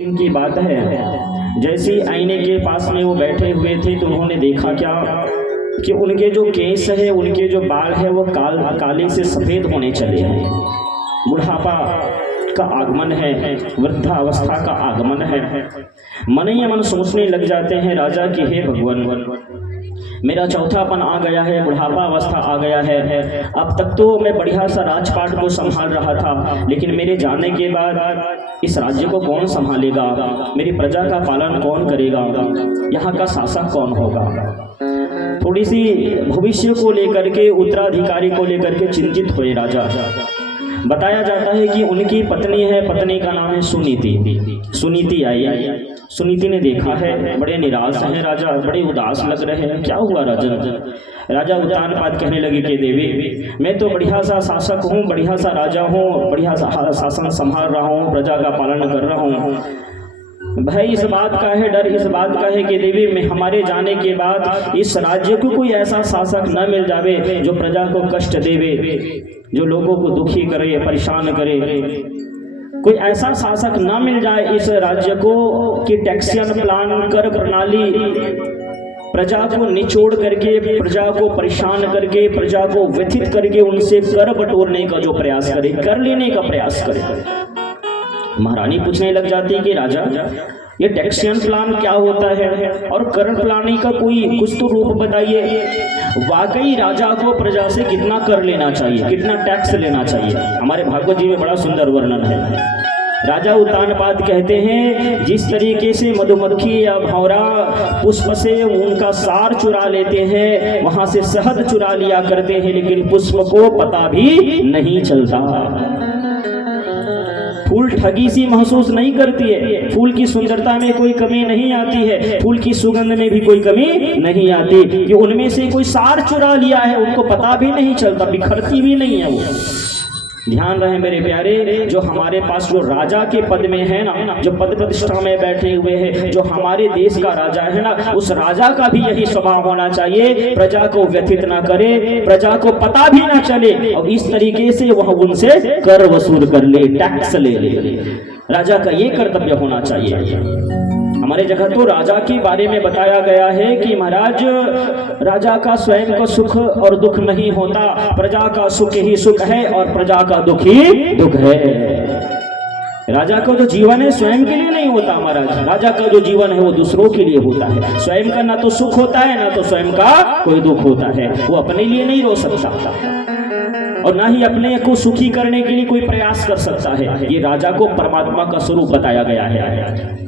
इनकी बात है, जैसे ही आईने के पास में वो बैठे हुए थे तो उन्होंने देखा क्या कि उनके जो केस है, उनके जो बाल है वो काले से सफ़ेद होने चले हैं। बुढ़ापा का आगमन है, वृद्धावस्था का आगमन है। मन ही मन सोचने लग जाते हैं राजा की हे भगवान, मेरा चौथापन आ गया है, बुढ़ापा अवस्था आ गया है। अब तक तो मैं बढ़िया सा राजपाट को संभाल रहा था, लेकिन मेरे जाने के बाद इस राज्य को कौन संभालेगा, मेरी प्रजा का पालन कौन करेगा, यहाँ का शासक कौन होगा। थोड़ी सी भविष्य को लेकर के, उत्तराधिकारी को लेकर के चिंतित हुए राजा। बताया जाता है कि उनकी पत्नी है, पत्नी का नाम है सुनीति। सुनीति आई, सुनीति ने देखा है, बड़े निराश हैं राजा, बड़े उदास लग रहे हैं। क्या हुआ राजा? राजा उत्तानपाद कहने लगे कि देवी, मैं तो बढ़िया सा शासक हूँ, बढ़िया सा राजा हूँ, बढ़िया सा शासन संभाल रहा हूँ, प्रजा का पालन कर रहा हूँ। भाई इस बात का है डर, इस बात का है कि देवी मैं हमारे जाने के बाद इस राज्य को कोई ऐसा शासक न मिल जावे जो प्रजा को कष्ट देवे, जो लोगों को दुखी करे, परेशान करे। कोई ऐसा शासक ना मिल जाए इस राज्य को कि टैक्सियन प्लान कर प्रणाली प्रजा को निचोड़ करके, प्रजा को परेशान करके, प्रजा को व्यथित करके उनसे कर बटोरने का जो प्रयास करे, कर लेने का प्रयास करे। महारानी पूछने लग जाती है कि राजा ये टैक्सियन प्लान क्या होता है और कर प्रणाली का कोई कुछ तो रूप बताइए। वाकई राजा को प्रजा से कितना कर लेना चाहिए, कितना टैक्स लेना चाहिए। हमारे भागवत जी में बड़ा सुंदर वर्णन है। राजा उत्तानपाद कहते हैं जिस तरीके से मधुमक्खी या भौरा पुष्प से उनका सार चुरा लेते हैं, वहां से शहद चुरा लिया करते हैं, लेकिन पुष्प को पता भी नहीं चलता। फूल ठगी सी महसूस नहीं करती है, फूल की सुंदरता में कोई कमी नहीं आती है, फूल की सुगंध में भी कोई कमी नहीं आती कि उनमें से कोई सार चुरा लिया है, उनको पता भी नहीं चलता, बिखरती भी नहीं है वो। ध्यान रहे मेरे प्यारे, जो हमारे पास जो राजा के पद में है ना, जो पद प्रतिष्ठा में बैठे हुए हैं, जो हमारे देश का राजा है ना, उस राजा का भी यही स्वभाव होना चाहिए, प्रजा को व्यथित ना करे, प्रजा को पता भी ना चले और इस तरीके से वह उनसे कर वसूल कर ले, टैक्स ले ले। राजा का ये कर्तव्य होना चाहिए। हमारे जगह तो राजा के बारे में बताया गया है कि महाराज राजा का स्वयं का सुख और दुख नहीं होता, प्रजा का सुख ही सुख है और प्रजा का दुख ही दुख है। राजा का जो जीवन है स्वयं के लिए नहीं होता महाराज, राजा का जो जीवन है वो दूसरों के लिए होता है। स्वयं का ना तो सुख होता है, ना तो स्वयं का कोई दुख होता है। वो अपने लिए नहीं रो सकता और ना ही अपने को सुखी करने के लिए कोई प्रयास कर सकता है। ये राजा को परमात्मा का स्वरूप बताया गया है।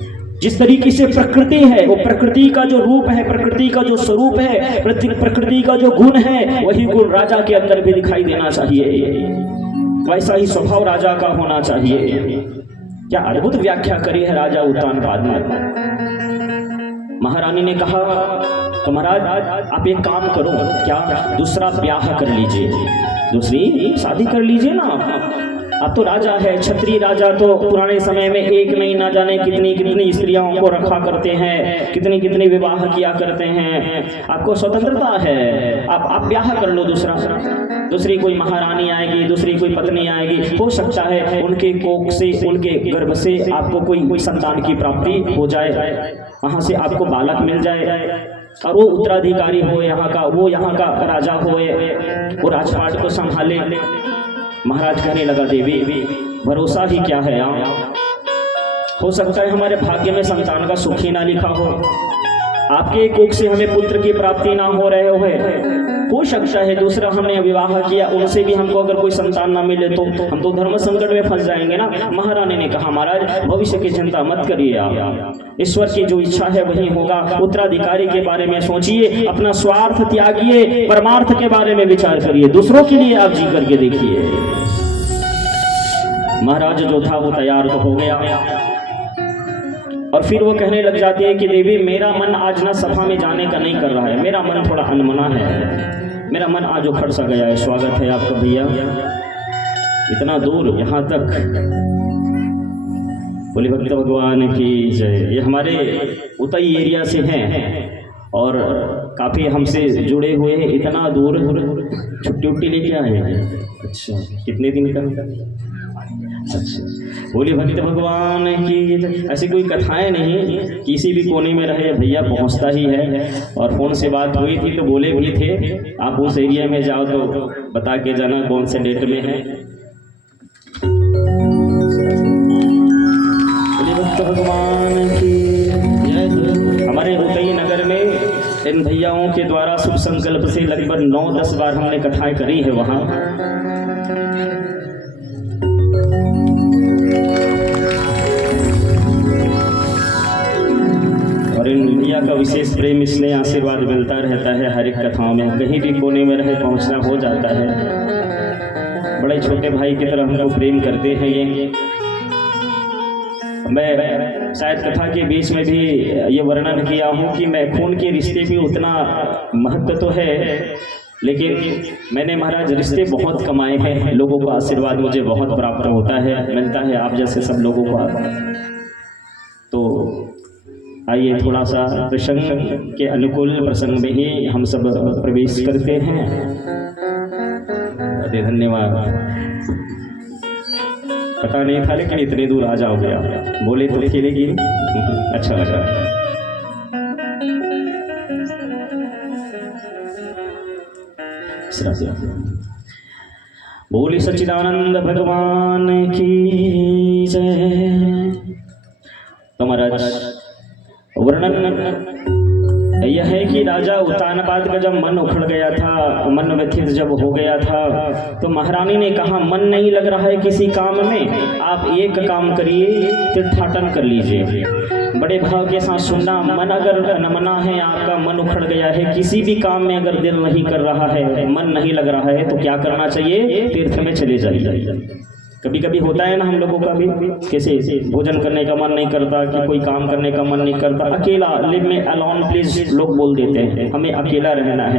जिस तरीके से प्रकृति है, वो प्रकृति का जो रूप है, प्रकृति का जो स्वरूप है, प्रकृति का जो गुण है, वही गुण राजा के अंदर भी दिखाई देना चाहिए। वैसा ही स्वभाव राजा का होना चाहिए। क्या अद्भुत व्याख्या करी है राजा उत्तानपाद ने। महारानी ने कहा तो महाराज आप एक काम करो, क्या दूसरा ब्याह कर लीजिए, दूसरी शादी कर लीजिए ना। अब तो राजा है, क्षत्रिय राजा तो पुराने समय में एक नहीं ना जाने कितनी कितनी स्त्रियों को रखा करते हैं, कितनी कितनी विवाह किया करते हैं। आपको स्वतंत्रता है, आप ब्याह कर लो दूसरा, दूसरी कोई महारानी आएगी, दूसरी कोई पत्नी आएगी, हो सकता है उनके कोख से, उनके गर्भ से आपको कोई संतान की प्राप्ति हो जाए, वहां से आपको बालक मिल जाए और वो उत्तराधिकारी हो यहाँ का, वो यहाँ का राजा हो, वो राजपाट को संभाले। महाराज कहने लगा देवी भरोसा ही क्या है, हो सकता है हमारे भाग्य में संतान का सुख ही ना लिखा हो, आपके कोख से हमें पुत्र की प्राप्ति ना हो रहे हो सकता है दूसरा हमने विवाह किया, उनसे भी हमको अगर कोई संतान ना मिले तो हम तो धर्म संकट में फंस जाएंगे ना। महारानी ने कहा महाराज भविष्य की चिंता मत करिए, आप ईश्वर की जो इच्छा है वही होगा। उत्तराधिकारी के बारे में सोचिए, अपना स्वार्थ त्यागिए, परमार्थ के बारे में विचार करिए, दूसरों के लिए आप जी करके देखिए। महाराज जो था वो तैयार तो हो गया और फिर वो कहने लग जाती है कि देवी मेरा मन आज ना सभा में जाने का नहीं कर रहा है, मेरा मन थोड़ा अनमना है, मेरा मन आज उखड़ सा गया है। स्वागत है आपका भैया, इतना दूर यहाँ तक। बोले भक्त भगवान की जय। ये हमारे उतई एरिया से हैं और काफ़ी हमसे जुड़े हुए हैं, इतना दूर छुट्टी उट्टी लेके आए हैं। अच्छा कितने दिन का? अच्छा, बोली भक्त भगवान की ऐसी कोई कथाएं नहीं, किसी भी कोने में रहे भैया पहुंचता ही है। और फ़ोन से बात हुई थी तो बोले भी थे आप उस एरिया में जाओ तो बता के जाना कौन से डेट में है। बोले भक्त भगवान की जय। हमारे रुकई नगर में इन भैयाओं के द्वारा शुभ संकल्प से लगभग 9-10 बार हमने कथाएं करी है वहाँ। और इन भैया का विशेष प्रेम इसलिए आशीर्वाद मिलता रहता है हर एक कथाओं में, कहीं भी कोने में रहे पहुंचना हो जाता है। बड़े छोटे भाई की तरह हमको प्रेम करते हैं ये। मैं शायद कथा के बीच में भी ये वर्णन किया हूँ कि मैं खून के रिश्ते भी उतना महत्व तो है, लेकिन मैंने महाराज रिश्ते बहुत कमाए हैं, लोगों का आशीर्वाद मुझे बहुत प्राप्त होता है, मिलता है आप जैसे सब लोगों का। तो आइए थोड़ा सा प्रसंग के अनुकूल प्रसंग में ही हम सब प्रवेश करते हैं। धन्यवाद। पता नहीं था लेकिन इतने दूर आ जाओगे आप, बोले तो खेलेगी। अच्छा लगा। बोली सच्चिदानंद भगवान की जय। तो महाराज वर्णन यह है कि राजा उत्तानपाद का जब मन उखड़ गया था, मन व्यथित जब हो गया था, तो महारानी ने कहा मन नहीं लग रहा है किसी काम में, आप एक काम करिए, तीर्थाटन कर लीजिए। बड़े भाव के साथ सुनना, मन अगर नमना है, आपका मन उखड़ गया है, किसी भी काम में अगर दिल नहीं कर रहा है, मन नहीं लग रहा है, तो क्या करना चाहिए? तीर्थ में चले जाइए। कभी कभी होता है ना हम लोगों का भी, कैसे भोजन करने का मन नहीं करता, कि कोई काम करने का मन नहीं करता, अकेला लिव में अलोन प्लीज लोग बोल देते हैं, हमें अकेला रहना है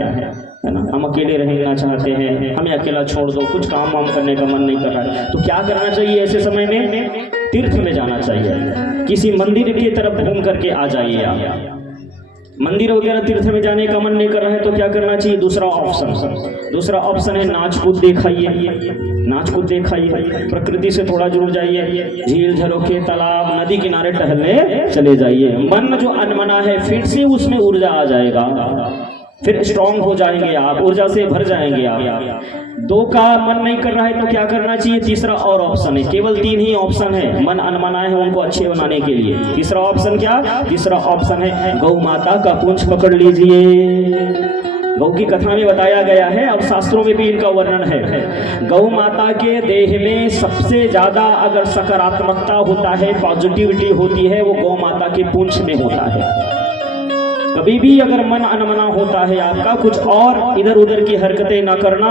ना, हम अकेले रहना चाहते हैं, हमें अकेला छोड़ दो, कुछ काम वाम करने का मन नहीं कर रहा है। तो क्या करना चाहिए ऐसे समय में? तीर्थ में जाना चाहिए, किसी मंदिर की तरफ घूम करके आ जाइए आप। मंदिर वगैरह तीर्थ में जाने का मन नहीं कर रहा है तो क्या करना चाहिए? दूसरा ऑप्शन है नाच कूद दिखाइए, नाच कूद दिखाइए, प्रकृति से थोड़ा जुड़ जाइए, झील झरोखे तालाब नदी किनारे टहलने चले जाइए। मन जो अनमना है फिर से उसमें ऊर्जा आ जाएगा, फिर स्ट्रांग हो जाएंगे आप, ऊर्जा से भर जाएंगे आप। दो का मन नहीं कर रहा है तो क्या करना चाहिए? तीसरा और ऑप्शन है, केवल 3 ही ऑप्शन है मन अनमना है उनको अच्छे बनाने के लिए। तीसरा ऑप्शन क्या? तीसरा ऑप्शन है गौ माता का पूंछ पकड़ लीजिए। गौ की कथा में बताया गया है, अब शास्त्रों में भी इनका वर्णन है। गौ माता के देह में सबसे ज्यादा अगर सकारात्मकता होता है, पॉजिटिविटी होती है, वो गौ माता के पूंछ में होता है। कभी भी अगर मन अनमना होता है आपका, कुछ और इधर उधर की हरकतें ना करना,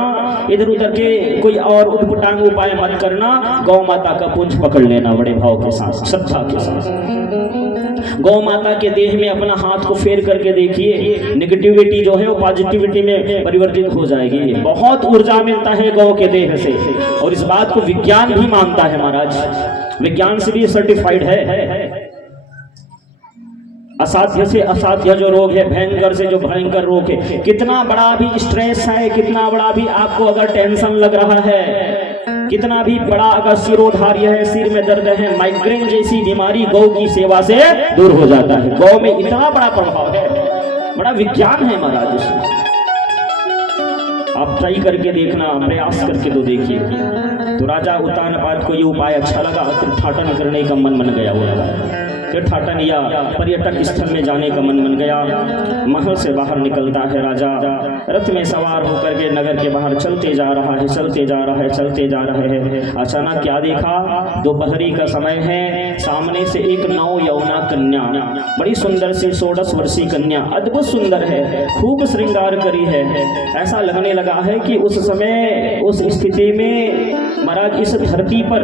इधर उधर के कोई और उटपटांग उपाय मत करना, गौ माता का पूंछ पकड़ लेना बड़े भाव के साथ, श्रद्धा के साथ। गौ माता के देह में अपना हाथ को फेर करके देखिए, नेगेटिविटी जो है वो पॉजिटिविटी में परिवर्तित हो जाएगी। बहुत ऊर्जा मिलता है गौ के देह से, और इस बात को विज्ञान भी मानता है महाराज, विज्ञान से भी सर्टिफाइड है। असाध्य से असाध्य जो रोग है, भयंकर से जो भयंकर रोग है, कितना बड़ा भी स्ट्रेस है, कितना बड़ा भी आपको अगर टेंशन लग रहा है, कितना भी बड़ा अगर सिरोधार्य है, सिर में दर्द है, माइग्रेन जैसी बीमारी गौ की सेवा से दूर हो जाता है। गौ में इतना बड़ा प्रभाव है, बड़ा विज्ञान है महाराज उसमें। आप ट्राई करके देखना, प्रयास करके तो देखिए। तो राजा उत्तानपाद को ये उपाय अच्छा लगा, तीर्थाटन करने का मन बन गया उनका। तीर्थाटन या पर्यटक स्थल में जाने का मन बन गया। महल से बाहर निकलता है राजा, रथ में सवार होकर के नगर के बाहर चलते जा रहा है, चलते जा रहा है, चलते जा रहे हैं। अचानक क्या देखा? दोपहरी का समय है, सामने से एक नौ यौवना कन्या, बड़ी सुंदर सी 16 वर्षीय कन्या, अद्भुत सुंदर है, खूब श्रृंगार करी है। ऐसा लगने लगा है कि उस समय उस स्थिति में महाराज इस धरती पर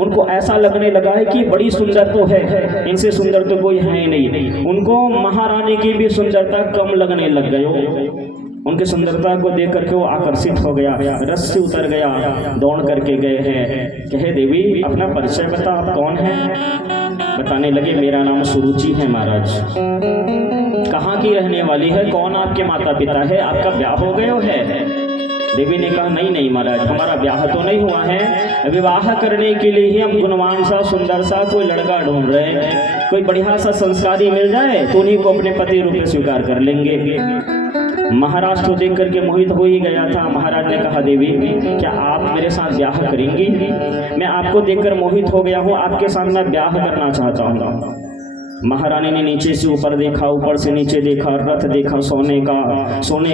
उनको ऐसा लगने लगा है कि बड़ी सुंदर तो है, इनसे सुंदर तो कोई है ही नहीं। उनको महारानी की भी सुंदरता कम लगने लग गई। उनकी सुंदरता को देख करके वो आकर्षित हो गया, रस से उतर गया, दौड़ करके गए हैं। कहे देवी अपना परिचय बता, आप कौन हैं? बताने लगे मेरा नाम सुरुचि है महाराज। कहाँ की रहने वाली है? कौन आपके माता पिता है? आपका ब्याह हो गया है? देवी ने कहा नहीं नहीं महाराज, हमारा ब्याह तो नहीं हुआ है, विवाह करने के लिए ही हम गुणवान सा सुंदर सा कोई लड़का ढूंढ रहे हैं, कोई बढ़िया सा संस्कारी मिल जाए तो उन्हीं को अपने पति रूप में स्वीकार कर लेंगे। महाराज को देख करके मोहित हो ही गया था। महाराज ने कहा देवी क्या आप मेरे साथ ब्याह करेंगी? मैं आपको देखकर मोहित हो गया हूँ, आपके साथ मैं ब्याह करना चाहता हूँ। महारानी ने नीचे से ऊपर देखा, ऊपर से नीचे देखा, रथ देखा सोने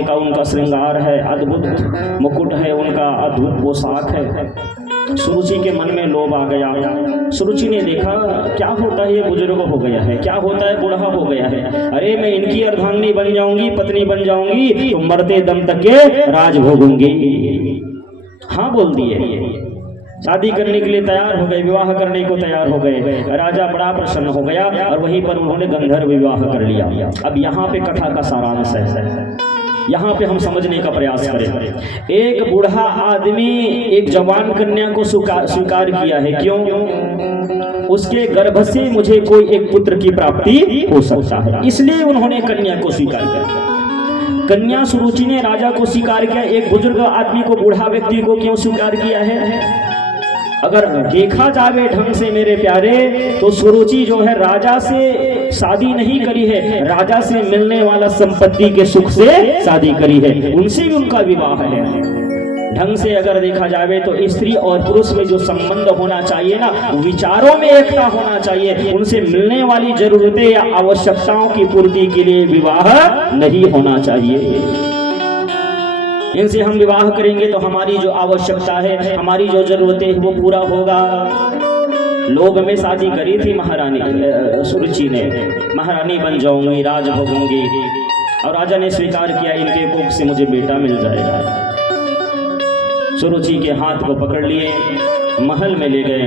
का उनका श्रृंगार है, अद्भुत मुकुट है उनका, अद्भुत पोशाक है। सुरुचि के मन में लोभ आ गया। सुरुचि ने देखा क्या होता है, ये बुजुर्ग हो गया है, क्या होता है बूढ़ा हो गया है, अरे मैं इनकी अर्धांगिनी बन जाऊंगी, पत्नी बन जाऊंगी तो मरते दम तक के राज भोगूंगी। हाँ बोल दिए, शादी करने के लिए तैयार हो गए, विवाह करने को तैयार हो गए। राजा बड़ा प्रसन्न हो गया और वहीं पर उन्होंने गंधर्व विवाह कर लिया। अब यहाँ पे कथा का सारांश है, यहाँ पे हम समझने का प्रयास करें। एक बूढ़ा आदमी एक जवान कन्या को स्वीकार किया है, क्यों? उसके गर्भ से मुझे कोई एक पुत्र की प्राप्ति हो सकता है, इसलिए उन्होंने कन्या को स्वीकार किया। कन्या सुरुचि ने राजा को स्वीकार किया, एक बुजुर्ग आदमी को, बूढ़ा व्यक्ति को क्यों स्वीकार किया है? अगर देखा जावे ढंग से मेरे प्यारे तो सुरुचि जो है राजा से शादी नहीं करी है, राजा से मिलने वाला संपत्ति के सुख से शादी करी है, उनसे भी उनका विवाह है। ढंग से अगर देखा जावे तो स्त्री और पुरुष में जो संबंध होना चाहिए ना, विचारों में एकता होना चाहिए, उनसे मिलने वाली जरूरतें या आवश्यकताओं की पूर्ति के लिए विवाह नहीं होना चाहिए। इनसे हम विवाह करेंगे तो हमारी जो आवश्यकता है, हमारी जो जरूरतें हैं वो पूरा होगा। लोभ में शादी करी थी महारानी सुरुचि ने, महारानी बन जाऊंगी, राज भोगूंगी, और राजा ने स्वीकार किया इनके कोख से मुझे बेटा मिल जाएगा। सुरुचि के हाथ को पकड़ लिए, महल में ले गए,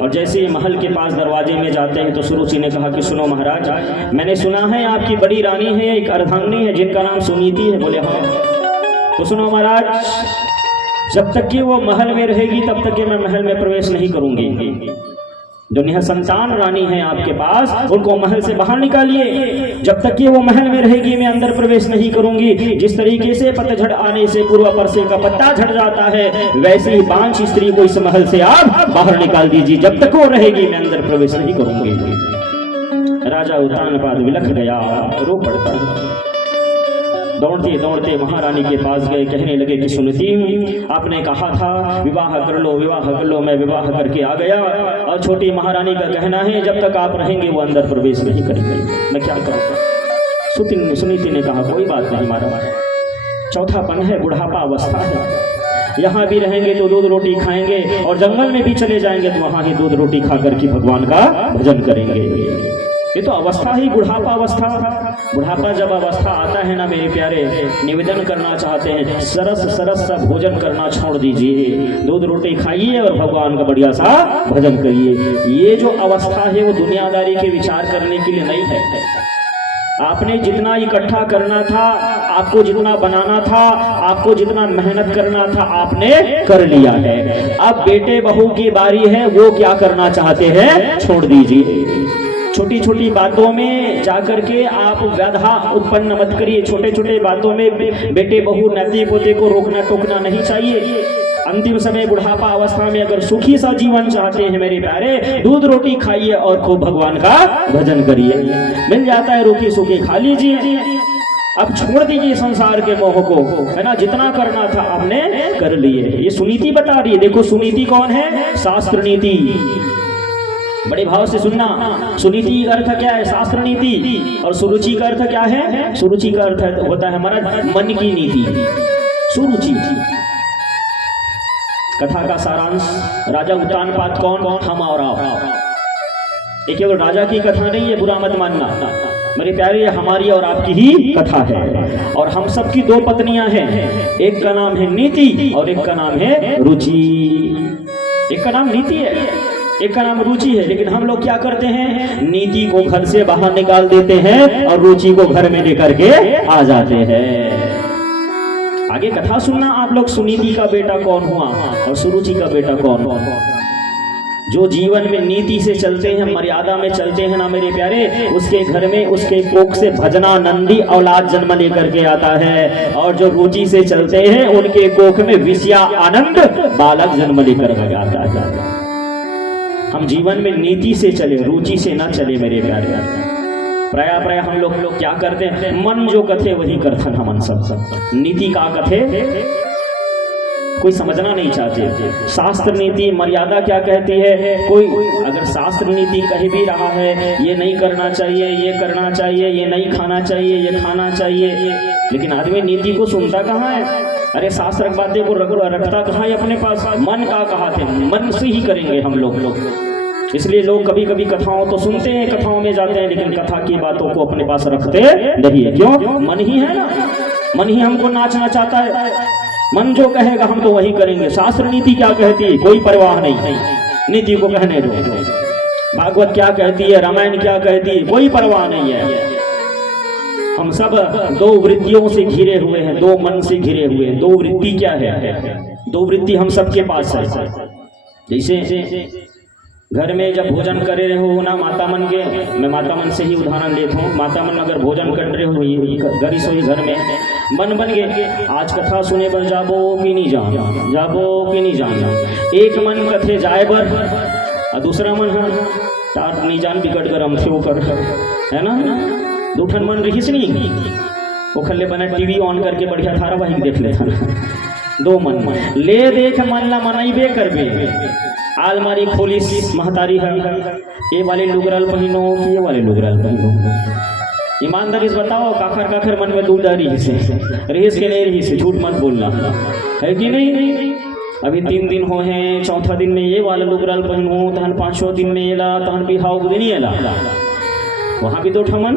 और जैसे ही महल के पास दरवाजे में जाते हैं तो सुरुचि ने कहा कि सुनो महाराज, मैंने सुना है आपकी बड़ी रानी है, एक अर्धांगिनी है जिनका नाम सुनीति है। बोले हाँ। तो सुनो महाराज, जब तक कि वो महल में रहेगी तब तक कि मैं महल में प्रवेश नहीं करूंगी। जो निःसंतान रानी है आपके पास, उनको महल से बाहर निकालिए। जब तक कि वो महल में रहेगी मैं अंदर प्रवेश नहीं करूंगी। जिस तरीके से पतझड़ आने से पूर्व परसे का पत्ता झड़ जाता है, वैसे ही बांझ स्त्री को इस महल से आप बाहर निकाल दीजिए। जब तक वो रहेगी मैं अंदर प्रवेश नहीं करूंगी। राजा उत्तानपाद विलख गया, रो पड़ता है। दौड़ते दौड़ते महारानी के पास गए, कहने लगे कि सुनती, आपने कहा था विवाह कर लो, विवाह कर लो, मैं विवाह करके आ गया, और छोटी महारानी का कहना है जब तक आप रहेंगे वो अंदर प्रवेश नहीं करेंगे, मैं क्या करूं? सुनीति ने कहा कोई बात नहीं महाराज, चौथापन है, बुढ़ापा अवस्था है, यहाँ भी रहेंगे तो दूध रोटी खाएंगे, और जंगल में भी चले जाएंगे तो वहाँ ही दूध रोटी खा करके भगवान का भजन करेंगे। ये तो अवस्था ही बुढ़ापा अवस्था। बुढ़ापा जब अवस्था आता है ना मेरे प्यारे, निवेदन करना चाहते हैं सरस सरस सा भोजन करना छोड़ दीजिए, दूध रोटी खाइए और भगवान का बढ़िया सा भजन करिए। ये जो अवस्था है वो दुनियादारी के विचार करने के लिए नहीं है। आपने जितना इकट्ठा करना था, आपको जितना बनाना था, आपको जितना मेहनत करना था, आपने कर लिया है। अब बेटे बहू की बारी है, वो क्या करना चाहते हैं छोड़ दीजिए। छोटी छोटी बातों में जाकर के आप व्यधा उत्पन्न मत करिए। छोटे छोटे बातों में बेटे बहू नाती पोते को रोकना टोकना नहीं चाहिए। अंतिम समय बुढ़ापा अवस्था में अगर सुखी सा जीवन चाहते हैं मेरे प्यारे, दूध रोटी खाइए और खूब भगवान का भजन करिए। मिल जाता है रूखी सूखी खा लीजिए। अब छोड़ दीजिए संसार के मोह को, है ना, जितना करना था आपने कर लिए। ये सुनीति बता रही है। देखो सुनीति कौन है? शास्त्र नीति। बड़े भाव से सुनना। सुनीति का अर्थ क्या है? शास्त्र नीति। और सुरुचि का अर्थ क्या है? सुरुचि का अर्थ होता है हमारा मन की नीति। सुरुचि। कथा का सारांश, राजा उत्तानपाद कौन? हम और आप। ये केवल राजा की कथा नहीं है, बुरा मत मानना मेरे प्यारे, हमारी और आपकी ही कथा है। और हम सबकी दो पत्नियां हैं, एक का नाम है नीति और एक का नाम है रुचि। एक का नाम नीति है, एक का नाम रुचि है। लेकिन हम लोग क्या करते हैं? नीति को घर से बाहर निकाल देते हैं और रुचि को घर में लेकर के आ जाते हैं। आगे कथा सुनना आप लोग। सुनीति का बेटा कौन हुआ और सुरुचि का बेटा कौन हुआ? जो जीवन में नीति से चलते हैं, मर्यादा में चलते हैं ना मेरे प्यारे, उसके घर में उसके कोख से भजनानंदी औलाद जन्म लेकर के आता है, और जो रुचि से चलते हैं उनके कोख में विषया आनंद बालक जन्म लेकर के आता है। हम जीवन में नीति से चले, रुचि से ना चले मेरे प्यारे। प्राय हम लोग क्या करते हैं, मन जो कथे वही करथन हमन सब। नीति का कथे कोई समझना नहीं चाहते। शास्त्र नीति मर्यादा क्या कहती है, कोई अगर शास्त्र नीति कह भी रहा है ये नहीं करना चाहिए, ये करना चाहिए, ये नहीं खाना चाहिए, ये खाना चाहिए, लेकिन आदमी नीति को सुनता कहाँ है। अरे शास्त्र बातें को रखता कहाँ है अपने पास। मन का कहा थे, मन से ही करेंगे हम लोग। इसलिए लोग कभी कभी कथाओं तो सुनते हैं, कथाओं में जाते हैं, लेकिन कथा की बातों को अपने पास रखते नहीं है। क्यों? मन ही है ना, मन ही हमको नाचना चाहता है। मन जो कहेगा हम तो वही करेंगे। शास्त्र नीति क्या कहती है, कोई परवाह नहीं, नीति को कहने दो। भागवत क्या कहती है, रामायण क्या कहती है, कोई परवाह नहीं है। हम सब दो वृत्तियों से घिरे हुए हैं, दो मन से घिरे हुए हैं। दो वृत्ति क्या है, दो वृत्ति हम सबके पास है। जैसे घर में जब भोजन करे रहे हो ना माता मन के, मैं माता मन से ही उदाहरण लेता हूँ। माता मन अगर भोजन कर रहे हो गरी सोई घर में, मन बन गए आज कथा सुने पर जाबो कि नहीं जाना, जाबो कि नहीं जाना। एक मन कथे जाए बर और दूसरा मन है टाट नहीं जान बिगड़ कर हम थे कर, है ना। दूठन मन रहीस नहीं, वो खल्ले बना टीवी ऑन करके बढ़िया धारावाहिक देख लेता। दो मन ले देख मन ला मनाइबे करबे। आलमारी खोलिस महतारी है, ये वाले लुगरल पहनो कि ये वाले लुगरल पहनो। ईमानदारी से बताओ, काखर काखर मन में दूध रही के नहीं रही से, झूठ मत बोलना, है कि नहीं। अभी 3 दिन हो हैं, चौथा दिन में ये वाला लुगरल पहनो, तहन 5वां दिन में एला, तहन बिहाव दिन एला, वहां भी दो ठमन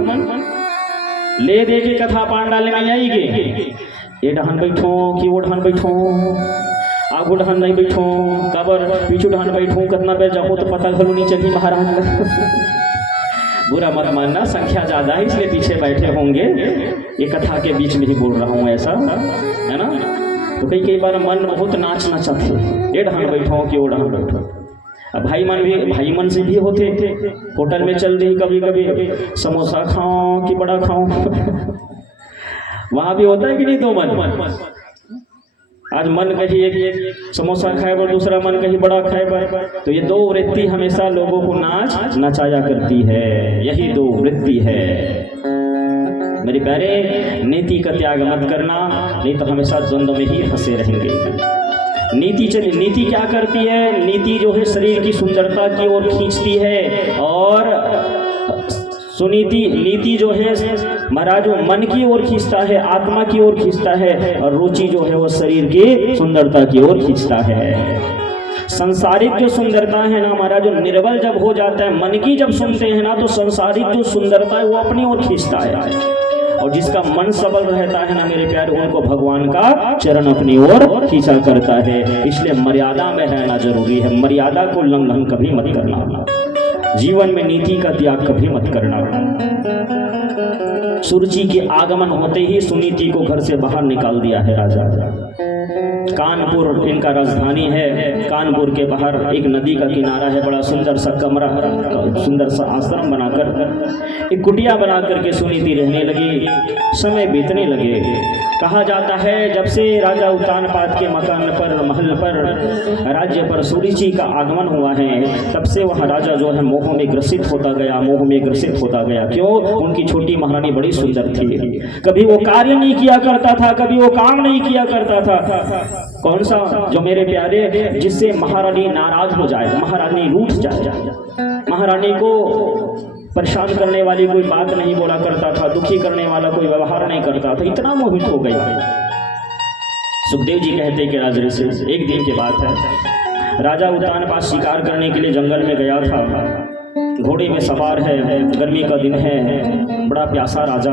ले दे के कथा पान डाले में आएगी। ये डहन बैठो कि वो डहन बैठो, आगू डहन नहीं बैठो, काबर पीछू डहन बैठो, कितना बेर जाओ तो पता घलो नहीं चली महाराज। बुरा मत मानना, संख्या ज्यादा है इसलिए पीछे बैठे होंगे, ये कथा के बीच में ही बोल रहा हूँ ऐसा, है ना। तो कई बार मन बहुत नाचना चाहते, ये डहन बैठो कि वो डहन बैठो। अब भाई मन से भी होते, होटल में चल रही कभी कभी समोसा खाओ कि बड़ा खाओ। वहां भी होता है कि नहीं, दो मन। आज मन कहीं एक समोसा खाए पर दूसरा मन कहीं बड़ा खाए पर, तो ये दो वृत्ति हमेशा लोगों को नचाया करती है। यही दो वृत्ति है मेरे प्यारे। नीति का त्याग मत करना, नहीं तो हमेशा द्वंद्व में ही फंसे रहेंगे। नीति क्या करती है, नीति जो है शरीर की सुंदरता की ओर खींचती है, और सुनीति नीति जो है महाराज वो मन की ओर खींचता है, आत्मा की ओर खींचता है, और रुचि जो है वो शरीर की सुंदरता की ओर खींचता है। संसारिक जो सुंदरता है ना महाराज, जो निर्बल जब हो जाता है, मन की जब सुनते हैं ना, तो संसारिक जो सुंदरता है वो अपनी ओर खींचता है। और जिसका मन सबल रहता है ना मेरे प्यारे, उनको भगवान का चरण अपनी ओर खींचा करता है। इसलिए मर्यादा में रहना जरूरी है। मर्यादा को उल्लंघन कभी मत करना, जीवन में नीति का त्याग कभी मत करना। सुरुचि के आगमन होते ही सुनीति को घर से बाहर निकाल दिया है राजा। कानपुर इनका राजधानी है। कानपुर के बाहर एक नदी का किनारा है, बड़ा सुंदर सा कमरा, सुंदर सा आश्रम बनाकर, एक कुटिया बनाकर के सुनीति रहने लगी। समय बीतने लगे। कहा जाता है जब से राजा उत्तानपाद के मकान पर, महल पर, राज्य पर सुरुचि का आगमन हुआ है, तब से वह राजा जो है मोह में ग्रसित होता गया, मोह में ग्रसित होता गया। क्यों? उनकी छोटी महारानी बड़ी सुंदर थी। कभी वो कार्य नहीं किया करता था, कभी वो काम नहीं किया करता था। कौन सा? जो मेरे प्यारे, जिससे महारानी नाराज हो जाए, महारानी रूठ जाए, महारानी को परेशान करने वाली कोई बात नहीं बोला करता था, दुखी करने वाला कोई व्यवहार नहीं करता था। इतना मोहित हो गई। सुखदेव जी कहते कि राजरे से एक दिन की बात है, राजा उत्तानपाद शिकार करने के लिए जंगल में गया था। घोड़े में सवार है, गर्मी का दिन है, बड़ा प्यासा राजा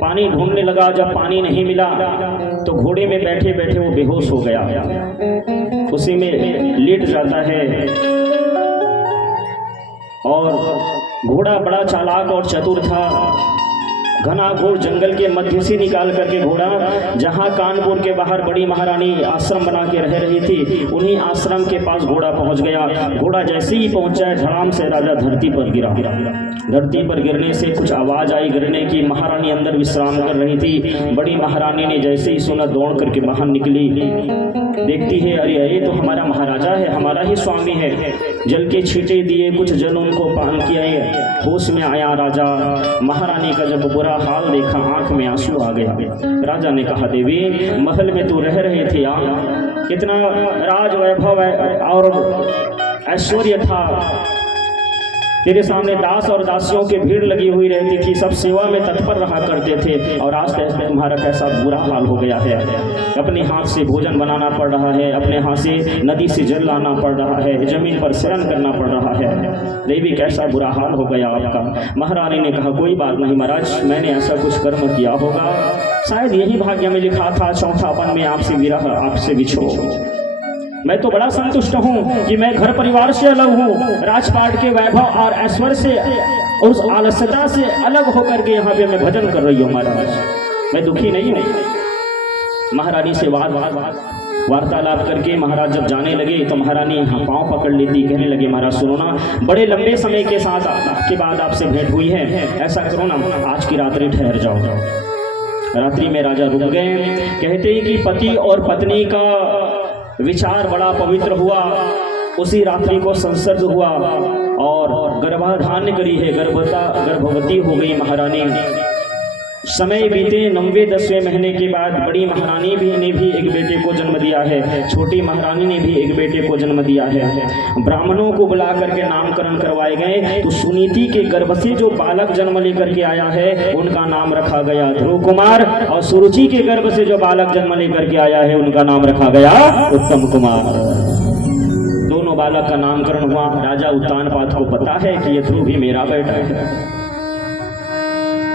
पानी ढूंढने लगा। जब पानी नहीं मिला तो घोड़े में बैठे बैठे वो बेहोश हो गया, उसी में लेट जाता है। और घोड़ा बड़ा चालाक और चतुर था, घना घोर जंगल के मध्य से निकाल करके घोड़ा जहाँ कानपुर के बाहर बड़ी महारानी आश्रम बना के रह रही थी, उन्हीं आश्रम के पास घोड़ा पहुँच गया। घोड़ा जैसे ही पहुँचा, धड़ाम से राजा धरती पर गिरा। धरती पर गिरने से कुछ आवाज़ आई गिरने की। महारानी अंदर विश्राम कर रही थी। बड़ी महारानी ने जैसे ही सुना, दौड़ करके बाहर निकली। देखती है, अरे अरे तो हमारा महाराजा है, हमारा ही स्वामी है। जल के छींटे दिए, कुछ जल उनको पान किया। होश में आया राजा। महारानी का जब बुरा हाल देखा, आंख में आंसू आ गया। राजा ने कहा, देवी महल में तू रह रहे थे, कितना राज वैभव और ऐश्वर्य था, तेरे सामने दास और दासियों की भीड़ लगी हुई रहती थी, सब सेवा में तत्पर रहा करते थे, और आज तुम्हारा कैसा बुरा हाल हो गया है। अपने हाथ से भोजन बनाना पड़ रहा है, अपने हाथ से नदी से जल लाना पड़ रहा है, जमीन पर शयन करना पड़ रहा है। देवी कैसा बुरा हाल हो गया आपका। महारानी ने कहा, कोई बात नहीं महाराज, मैंने ऐसा कुछ कर्म किया होगा, शायद यही भाग्य में लिखा था, चौथापन में आपसे विरह, आपसे विछोह। मैं तो बड़ा संतुष्ट हूँ कि मैं घर परिवार से अलग हूँ, राजपाट के वैभव और ऐश्वर्य से और उस आलस्यता से अलग होकर के यहाँ पे मैं भजन कर रही हूँ महाराज, मैं दुखी नहीं हूँ। महारानी से वार्तालाप करके महाराज जब जाने लगे तो महारानी यहाँ पाँव पकड़ लेती, कहने लगे, महाराज सुनो ना, बड़े लंबे समय के साथ के बाद आपसे भेंट हुई है, ऐसा करो ना, आज की रात्रि ठहर जाओ। रात्रि में राजा रुक गए। कहते हैं कि पति और पत्नी का विचार बड़ा पवित्र हुआ। उसी रात्रि को संसर्ग हुआ और गर्भाधान करी है, गर्भवती हो गई महारानी। समय बीते 90-10वें महीने के बाद बड़ी महारानी ने भी एक बेटे को जन्म दिया है, छोटी महारानी ने भी एक बेटे को जन्म दिया है। ब्राह्मणों को बुला करके नामकरण करवाए गए, तो सुनीति के गर्भ से जो बालक जन्म लेकर के आया है उनका नाम रखा गया ध्रुव कुमार, और सुरुचि के गर्भ से जो बालक जन्म लेकर के आया है उनका नाम रखा गया उत्तम कुमार। दोनों बालक का नामकरण हुआ। राजा उत्तानपाद को पता है कि ये ध्रुव भी मेरा बेटा है।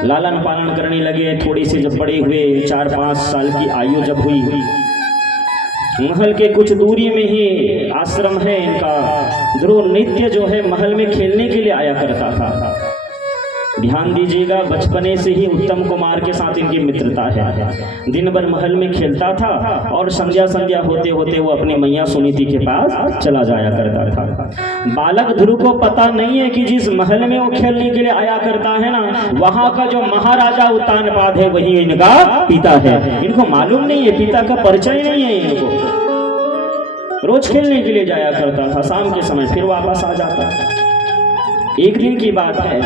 लालन पालन करने लगे। थोड़ी सी जब बड़े हुए, 4-5 साल की आयु जब हुई, महल के कुछ दूरी में ही आश्रम है इनका। ध्रुव नित्य जो है महल में खेलने के लिए आया करता था। ध्यान दीजिएगा, बचपने से ही उत्तम कुमार के साथ इनकी मित्रता है। दिन भर महल में खेलता था और संध्या होते होते वो अपनी मैया सुनीति के पास चला जाया करता था। बालक ध्रुव को पता नहीं है कि जिस महल में वो खेलने के लिए आया करता है ना, वहां का जो महाराजा उत्तानपाद है वही इनका पिता है। इनको मालूम नहीं है, पिता का परिचय नहीं है इनको। रोज खेलने के लिए जाया करता था, शाम के समय फिर वापस आ जाता। एक दिन की बात है,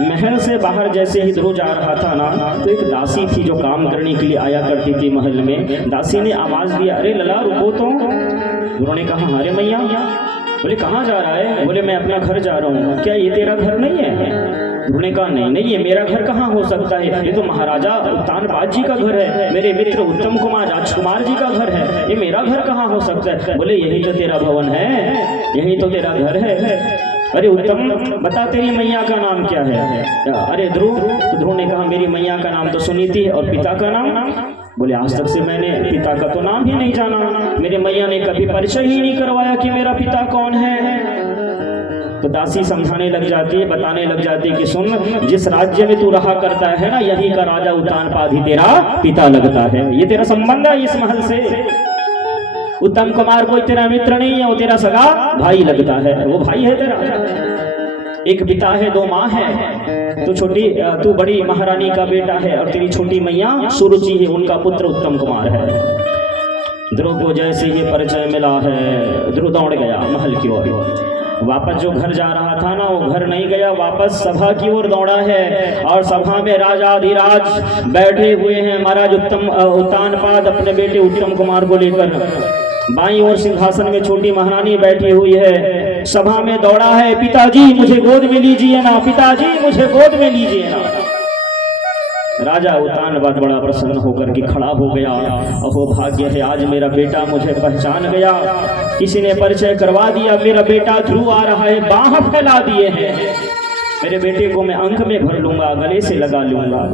महल से बाहर जैसे ही ध्रुव जा रहा था ना, तो एक दासी थी जो काम करने के लिए आया करती थी महल में। दासी ने आवाज दिया, अरे लला रुको तो। ध्रुव ने कहा, अरे मैया। बोले, कहाँ जा रहा है? बोले, मैं अपना घर जा रहा हूँ। क्या ये तेरा घर नहीं है? ध्रुव ने कहा, नहीं, ये मेरा घर कहाँ हो सकता है, ये तो महाराजा उत्तानपाद जी का घर है, मेरे मित्र उत्तम कुमार राजकुमार जी का घर है, ये मेरा घर कहाँ हो सकता है? बोले, यही तो तेरा भवन है, यही तो तेरा घर है। अरे उत्तम, बता तेरी मैया का नाम क्या है? अरे ध्रुव। तो ध्रुव ने कहा, मेरी मैया का नाम तो सुनीति है, और पिता का नाम? बोले, आज तक से मैंने पिता का तो नाम ही नहीं जाना, मेरे मैया ने कभी परिचय ही नहीं करवाया कि मेरा पिता कौन है। तो दासी समझाने लग जाती है, बताने लग जाती है कि सुन, जिस राज्य में तू रहा करता है ना, यही का राजा उत्तानपाद ही तेरा पिता लगता है, ये तेरा संबंध है इस महल से। उत्तम कुमार कोई तेरा मित्र नहीं है, वो तेरा सगा भाई लगता है, वो भाई है तेरा। एक पिता है, 2 माँ है। तू बड़ी महारानी का बेटा है, और तेरी छोटी मैया सुरुचि है, उनका पुत्र उत्तम कुमार है। ध्रुव को जैसे ही परिचय मिला है, ध्रुव दौड़ गया महल की ओर। वापस जो घर जा रहा था ना, वो घर नहीं गया, वापस सभा की ओर दौड़ा है। और सभा में राजाधिराज बैठे हुए हैं। महाराज उत्तानपाद अपने बेटे उत्तम कुमार को लेकर, बाईं ओर सिंहासन में छोटी महारानी बैठी हुई है। सभा में दौड़ा है, पिताजी मुझे गोद में लीजिए ना, पिताजी मुझे गोद में लीजिए ना। राजा उत्तानपाद बड़ा प्रसन्न होकर के खड़ा हो गया। अहो भाग्य है, आज मेरा बेटा मुझे पहचान गया, किसी ने परिचय करवा दिया, मेरा बेटा ध्रुव आ रहा है, बाह फैला दिए हैं, मेरे बेटे को मैं अंक में भर लूंगा, गले से लगा लूंगा।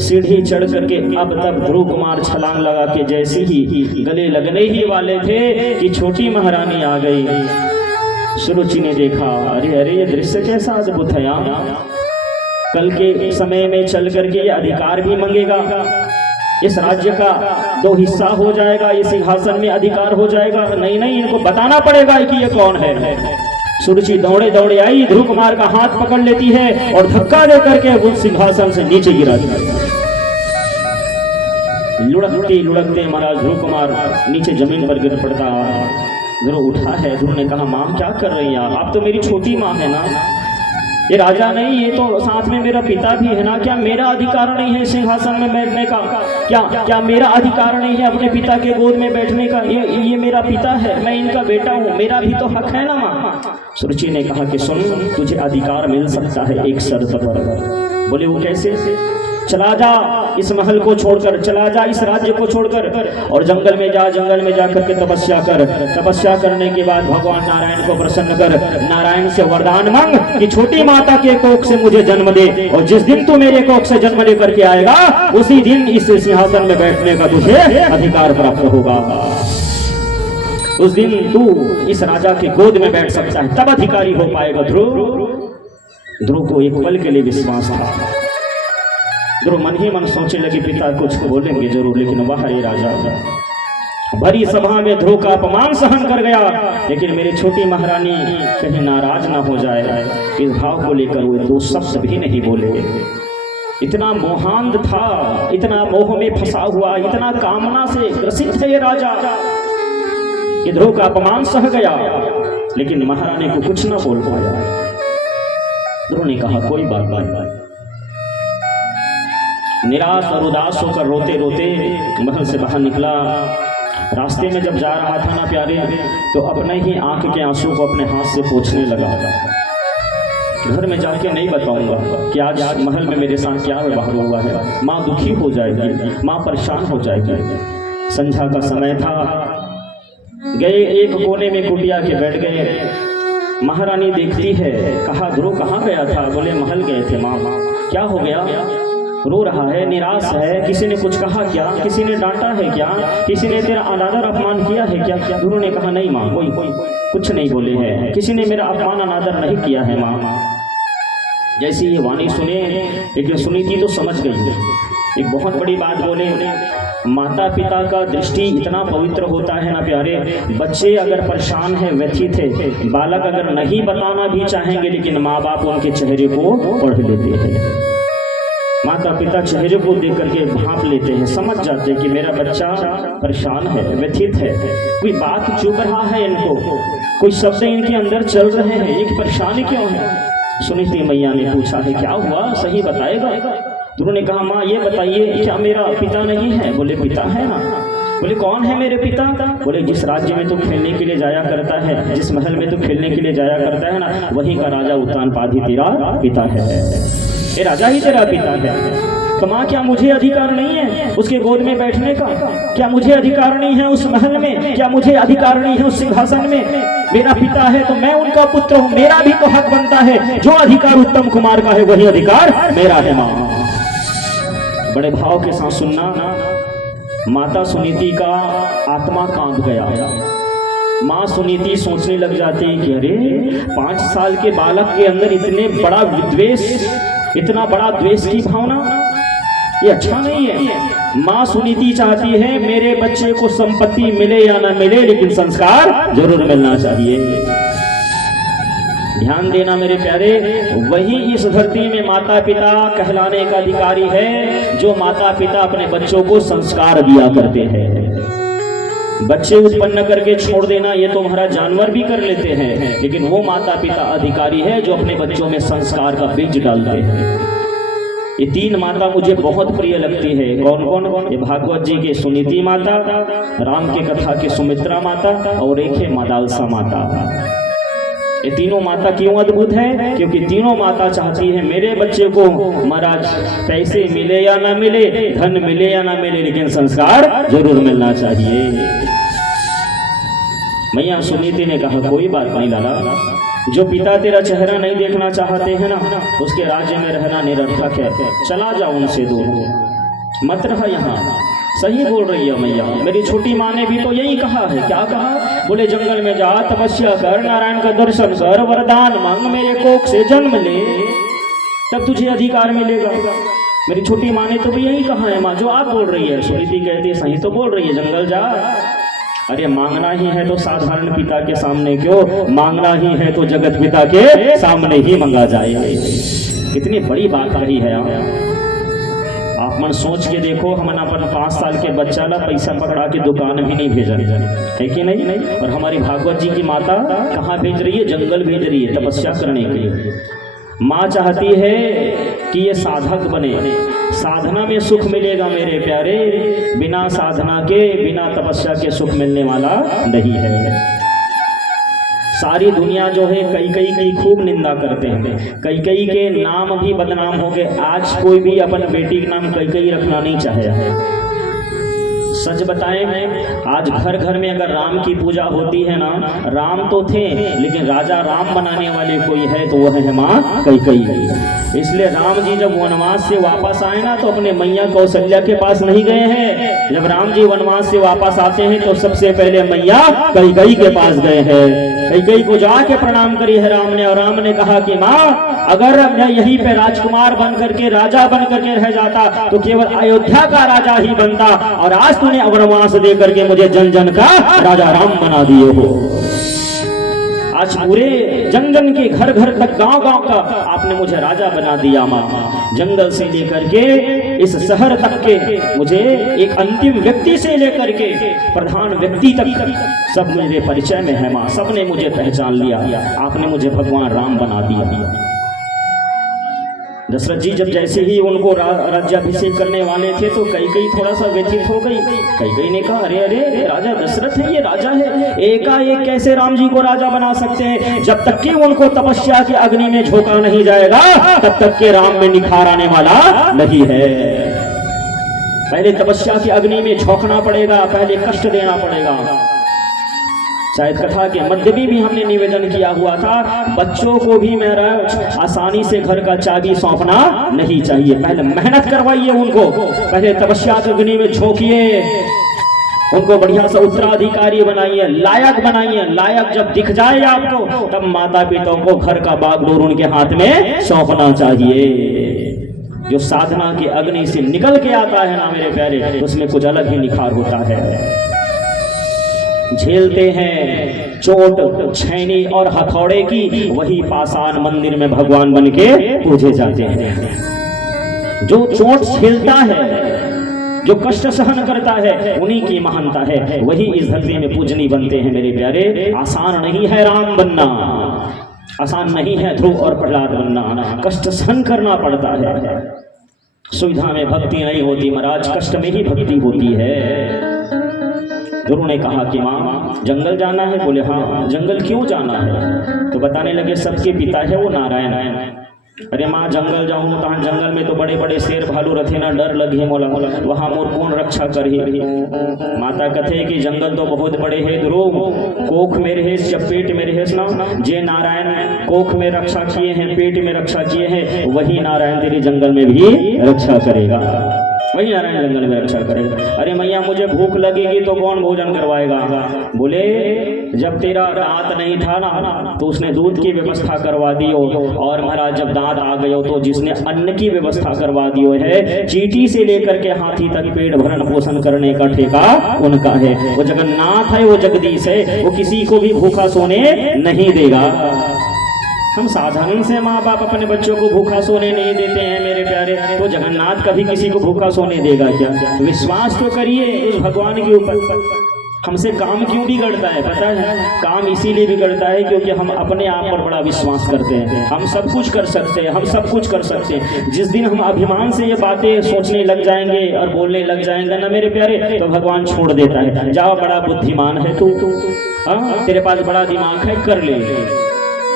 सीढ़ी चढ़ करके अब तक ध्रुव कुमार छलांग लगा के जैसे ही गले लगने ही वाले थे कि छोटी महारानी आ गई। सुरुचि ने देखा, अरे अरे ये दृश्य कैसा अद्भुत है। कल के समय में चल करके ये अधिकार भी मांगेगा, इस राज्य का 2 हिस्सा हो जाएगा, इस सिंहासन में अधिकार हो जाएगा। नहीं नहीं, इनको बताना पड़ेगा कि ये कौन है। सुरुचि दौड़े दौड़े आई, ध्रुव कुमार का हाथ पकड़ लेती है और धक्का दे करके वो सिंहासन से नीचे गिरा दिया। लुढ़कते महाराज ध्रुव कुमार नीचे जमीन पर गिर पड़ता। ध्रुव उठा है। ध्रुव ने कहा, माँ क्या कर रही हैं आप तो मेरी छोटी माँ है ना, ये राजा नहीं, ये तो साथ में मेरा पिता भी है ना। क्या मेरा अधिकार नहीं है सिंहासन में बैठने का? क्या मेरा अधिकार नहीं है अपने पिता के गोद में बैठने का? ये मेरा पिता है, मैं इनका बेटा हूँ, मेरा भी तो हक है ना माँ। सुरुचि ने कहा कि सुन, तुझे अधिकार मिल सकता है एक शर्त पर। बोले वो कैसे? चला जा इस महल को छोड़कर, चला जा इस राज्य को छोड़कर और जंगल में जा, जंगल में जाकर के तपस्या कर। तपस्या करने के बाद भगवान नारायण को प्रसन्न कर, नारायण से वरदान मांग कि छोटी माता के कोख से मुझे जन्म दे, और जिस दिन तू मेरे कोख से जन्म लेकर के आएगा उसी दिन इस सिंहासन में बैठने का तुझे अधिकार प्राप्त होगा। उस दिन तू इस राजा के गोद में बैठ सकता है, तब अधिकारी हो पाएगा। ध्रुव को एक पल के लिए विश्वास था। ध्रुव मन ही मन सोचने लगे, पिता कुछ बोलेंगे जरूर, लेकिन वह ये राजा भरी सभा में ध्रुव का अपमान सहन कर गया। लेकिन मेरी छोटी महारानी कहीं नाराज ना हो जाए, इस भाव को लेकर वो 2 शब्द भी नहीं बोले। इतना मोहांध था, इतना मोह में फंसा हुआ, इतना कामना से ग्रसित है ये राजा कि ध्रुव का अपमान सह गया, लेकिन महारानी को कुछ ना बोल पाया। ध्रुव ने कहा, कोई बात नहीं। निराश और उदास होकर रोते रोते महल से बाहर निकला। रास्ते में जब जा रहा था ना प्यारे, तो अपने ही आंख के आंसू को अपने हाथ से पोंछने लगा। घर में जाके नहीं बताऊंगा कि आज महल में मेरे साथ क्या व्यवहार हुआ है। माँ दुखी हो जाएगी, माँ परेशान हो जाएगी। संध्या का समय था, गए एक कोने में कुटिया के बैठ गए। महारानी देखती है, कहा ध्रुव कहाँ गया था? बोले महल गए थे माँ। क्या हो गया? रो रहा है, निराश है। किसी ने कुछ कहा क्या? किसी ने डांटा है क्या? किसी ने तेरा अनादर अपमान किया है क्या? ध्रुव ने कहा, नहीं माँ, कोई कुछ नहीं बोले हैं, किसी ने मेरा अपमान अनादर नहीं किया है माँ। जैसी ये वाणी सुने, लेकिन सुनी थी तो समझ गई। एक बहुत बड़ी बात बोले, माता पिता का दृष्टि इतना पवित्र होता है ना प्यारे। बच्चे अगर परेशान है, व्यथित है, बालक अगर नहीं बताना भी चाहेंगे, लेकिन माँ बाप उनके चेहरे को पढ़ लेते हैं। माता पिता चेहरे को देख करके भांप लेते हैं, समझ जाते हैं कि मेरा बच्चा परेशान है, व्यथित है, कोई बात चुभ रहा है, इनको कोई शब्द इनके अंदर चल रहे हैं, एक परेशानी क्यों है? सुनीति मैया ने पूछा है, क्या हुआ, सही बताएगा? ध्रुव ने कहा, माँ ये बताइए, क्या मेरा पिता नहीं है? बोले पिता है ना। बोले कौन है मेरे पिता? बोले जिस राज्य में तो खेलने के लिए जाया करता है, जिस महल में तो खेलने के लिए जाया करता है ना, वहीं का राजा उत्तानपादी तेरा पिता है। ये राजा ही तेरा पिता है। तो माँ क्या मुझे अधिकार नहीं है उसके गोद में बैठने का? क्या मुझे अधिकार नहीं है उस महल में? क्या मुझे अधिकार नहीं है उस सिंहासन में? मेरा पिता है तो मैं उनका पुत्र हूँ, मेरा भी तो हक बनता है। जो अधिकार उत्तम कुमार का है वही अधिकार मेरा है माँ। बड़े भाव के साथ सुनना। माता सुनीति का आत्मा कांप गया। माँ सुनीति सोचने लग जाती कि अरे 5 साल के बालक के अंदर इतने बड़ा विद्वेष, इतना बड़ा द्वेष की भावना, ये अच्छा नहीं है। माँ सुनीति चाहती है मेरे बच्चे को संपत्ति मिले या ना मिले, लेकिन संस्कार जरूर मिलना चाहिए। ध्यान देना मेरे प्यारे, वही इस धरती में माता पिता कहलाने का अधिकारी है जो माता पिता अपने बच्चों को संस्कार दिया करते हैं। बच्चे उत्पन्न करके छोड़ देना ये तो महाराज जानवर भी कर लेते हैं, लेकिन वो माता पिता अधिकारी है जो अपने बच्चों में संस्कार का बीज डालते हैं। ये 3 माता मुझे बहुत प्रिय लगती है। कौन कौन? ये भागवत जी के सुनीति माता, राम के कथा के सुमित्रा माता, और एक है मदालसा माता। ये तीनों माता क्यों अद्भुत है? क्योंकि तीनों माता चाहती है मेरे बच्चे को महाराज पैसे मिले या ना मिले, धन मिले या ना मिले, लेकिन संस्कार जरूर मिलना चाहिए। मैया सुनीति ने कहा कोई बात नहीं लाला, जो पिता तेरा चेहरा नहीं देखना चाहते हैं ना, उसके राज्य में रहना निरर्थक है, चला जाओ उनसे दूर, मत रहा यहाँ। सही बोल रही है मैया, मेरी छोटी माँ ने भी तो यही कहा है। क्या कहा? बोले जंगल में जा, तपस्या कर, नारायण का दर्शन कर, वरदान मांग, मेरे कोख से जन्म ले। तब तुझे अधिकार मिलेगा। मेरी छोटी माँ ने तो भी यही कहा है, माँ जो आप बोल रही है। सुनीति कहती है सही तो बोल रही है, जंगल जा। अरे मांगना ही है तो साधारण पिता के सामने क्यों, मांगना ही है तो जगत पिता के सामने ही मांगा जाए। कितनी बड़ी बात कही है आप मन सोच के देखो। हम अपन 5 साल के बच्चा ला पैसा पकड़ा के दुकान भी नहीं भेजा है कि नहीं। और हमारी भागवत जी की माता कहाँ भेज रही है, जंगल भेज रही है तपस्या करने के लिए। माँ चाहती है कि ये साधक बने, साधना में सुख मिलेगा मेरे प्यारे, बिना साधना के बिना तपस्या के सुख मिलने वाला नहीं है। सारी दुनिया जो है कई की खूब निंदा करते हैं, कई के नाम भी बदनाम हो गए। आज कोई भी अपन बेटी का नाम कई रखना नहीं चाहे। सच बताएं, आज घर घर में अगर राम की पूजा होती है ना, राम तो थे लेकिन राजा राम बनाने वाले कोई है तो वह है माँ कई। इसलिए राम जी जब वनवास से वापस आए ना, तो अपने मैया कौशल्या के पास नहीं गए हैं। जब राम जी वनवास से वापस आते हैं तो सबसे पहले मैया कई के पास गए हैं। कई को जाके प्रणाम करी है राम ने, और राम ने कहा कि माँ अगर मैं यहीं पे राजकुमार बन करके राजा बन करके रह जाता तो केवल अयोध्या का राजा ही बनता, और आज तूने वनवास दे करके मुझे जन जन का राजा राम बना दिए हो। आज पूरे जन जन के घर घर तक गांव गांव का आपने मुझे राजा बना दिया माँ। जंगल से लेकर के इस शहर तक के, मुझे एक अंतिम व्यक्ति से लेकर के प्रधान व्यक्ति तक सब मेरे परिचय में है माँ। सबने मुझे पहचान लिया, आपने मुझे भगवान राम बना दिया। दशरथ जी जब जैसे ही उनको राज्याभिषेक करने वाले थे तो कई थोड़ा सा व्यथित हो गई। कई ने कहा अरे अरे राजा दशरथ है, ये राजा है, एकाएक कैसे राम जी को राजा बना सकते हैं। जब तक कि उनको तपस्या की अग्नि में झोंका नहीं जाएगा तब तक के राम में निखार आने वाला नहीं है। पहले तपस्या की अग्नि में झोंकना पड़ेगा, पहले कष्ट देना पड़ेगा। शायद कथा के मध्य भी हमने निवेदन किया हुआ था, बच्चों को भी मेरा आसानी से घर का चाबी सौंपना नहीं चाहिए। पहले मेहनत करवाइए उनको, पहले तपस्या अग्नि में झोंकिए, उनको बढ़िया सा उत्तराधिकारी बनाइए, लायक बनाइए। लायक जब दिख जाए आपको तब माता पिता को घर का बागडोर उनके हाथ में सौंपना चाहिए। जो साधना की अग्नि से निकल के आता है ना मेरे प्यारे, उसमें कुछ अलग ही निखार होता है। झेलते हैं चोट छैनी और हथौड़े की, वही पाषाण मंदिर में भगवान बन के पूजे जाते हैं। जो चोट झेलता है, जो कष्ट सहन करता है, उन्हीं की महानता है, वही इस धरती में पूजनी बनते हैं मेरे प्यारे। आसान नहीं है राम बनना, आसान नहीं है ध्रुव और प्रहलाद बनना, कष्ट सहन करना पड़ता है। सुविधा में भक्ति नहीं होती महाराज, कष्ट में ही भक्ति होती है। गुरु ने कहा कि माँ जंगल जाना है, बोले हाँ। जंगल क्यों जाना है? तो बताने लगे सबके पिता है वो नारायण है। अरे माँ जंगल जाऊँ तो जंगल में तो बड़े बड़े शेर भालू रथे ना, डर लगे मोला वहाँ मोर कौन रक्षा करी। माता कथे कि जंगल तो बहुत बड़े है ध्रुव, कोख में रहे चपेट में रहे ना, जे नारायण कोख में रक्षा किए हैं, पेट में रक्षा किए हैं, वही नारायण तेरी जंगल में भी रक्षा करेगा, वही नारायण जंगल में रक्षा करेगा। अरे मैया मुझे भूख लगेगी तो कौन भोजन करवाएगा? बोले जब तेरा दांत नहीं था ना तो उसने दूध की व्यवस्था करवा दी हो, और महाराज जब दांत आ गए हो तो जिसने अन्न की व्यवस्था करवा दी हो है। चींटी से लेकर के हाथी तक पेट भरण पोषण करने का ठेका उनका है। वो जगन्नाथ है, वो जगदीश है, वो किसी को भी भूखा सोने नहीं देगा। हम साधारण से माँ बाप अपने बच्चों को भूखा सोने नहीं देते हैं मेरे प्यारे, तो जगन्नाथ कभी किसी को भूखा सोने देगा क्या? विश्वास तो करिए उस भगवान के ऊपर। हमसे काम क्यों बिगड़ता है पता है? काम इसीलिए बिगड़ता है क्योंकि हम अपने आप पर बड़ा विश्वास करते हैं। हम सब कुछ कर सकते हैं, हम सब कुछ कर सकते हैं। जिस दिन हम अभिमान से ये बातें सोचने लग जाएंगे और बोलने लग जाएंगे ना मेरे प्यारे, तो भगवान छोड़ देता है। जाओ बड़ा बुद्धिमान है तू, तेरे पास बड़ा दिमाग है, कर ले।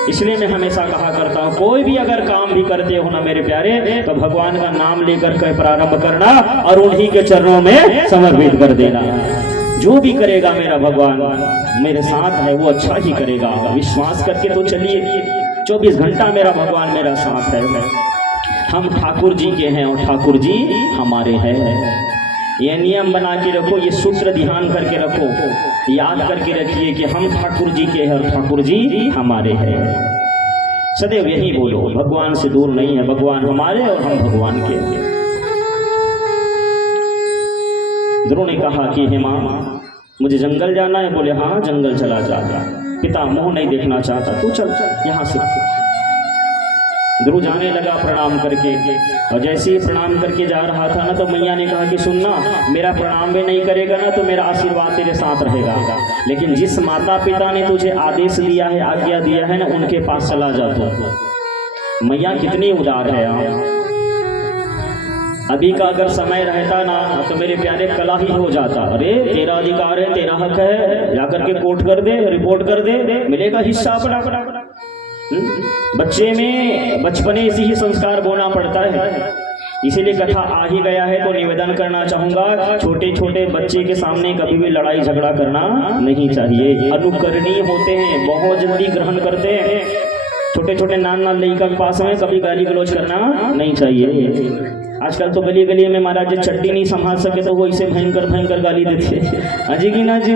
इसलिए मैं हमेशा कहा करता हूँ, कोई भी अगर काम भी करते हो ना मेरे प्यारे, तो भगवान का नाम लेकर के प्रारंभ करना और उन्हीं के चरणों में समर्पित कर देना। जो भी करेगा मेरा भगवान मेरे साथ है, वो अच्छा ही करेगा। विश्वास करके तो चलिए, 24 घंटा मेरा भगवान मेरा साथ है। हम ठाकुर जी के हैं और ठाकुर जी हमारे हैं। ये नियम बना के रखो, ये सूत्र ध्यान करके रखो, याद करके रखिए कि हम ठाकुर जी के हैं और ठाकुर जी हमारे हैं। सदैव यही बोलो, भगवान से दूर नहीं है, भगवान हमारे और हम भगवान के। ध्रुव ने कहा कि हे माँ मुझे जंगल जाना है। बोले हाँ जंगल चला जा। पिता मुंह नहीं देखना चाहता, तू चल यहाँ से। ध्रुव जाने लगा प्रणाम करके, और जैसे ही प्रणाम करके जा रहा था ना तो मैया ने कहा कि सुनना, मेरा प्रणाम भी नहीं करेगा ना तो मेरा आशीर्वाद तेरे साथ रहेगा, लेकिन जिस माता पिता ने तुझे आदेश दिया है, आज्ञा दिया है ना, उनके पास चला जा। तो मैया कितनी उदार है यार। अभी का अगर समय रहता ना तो मेरे प्यारे कला ही हो जाता। अरे तेरा अधिकार है, तेरा हक है, जाकर के कोर्ट कर दे, रिपोर्ट कर दे, मिलेगा हिस्सा अपना। बच्चे में बचपने से ही संस्कार बोना पड़ता है, इसीलिए कथा आ ही गया है तो निवेदन करना चाहूंगा, छोटे छोटे बच्चे के सामने कभी भी लड़ाई झगड़ा करना नहीं चाहिए। अनुकरणीय होते हैं, बहुत जल्दी ग्रहण करते हैं। छोटे छोटे नान लड़का के पास में कभी गाली गलौज करना नहीं चाहिए। आजकल तो गली गली में महाराज जी चड्डी नहीं संभाल सके तो वो इसे भयंकर गाली देते हैं। अजी की ना जी,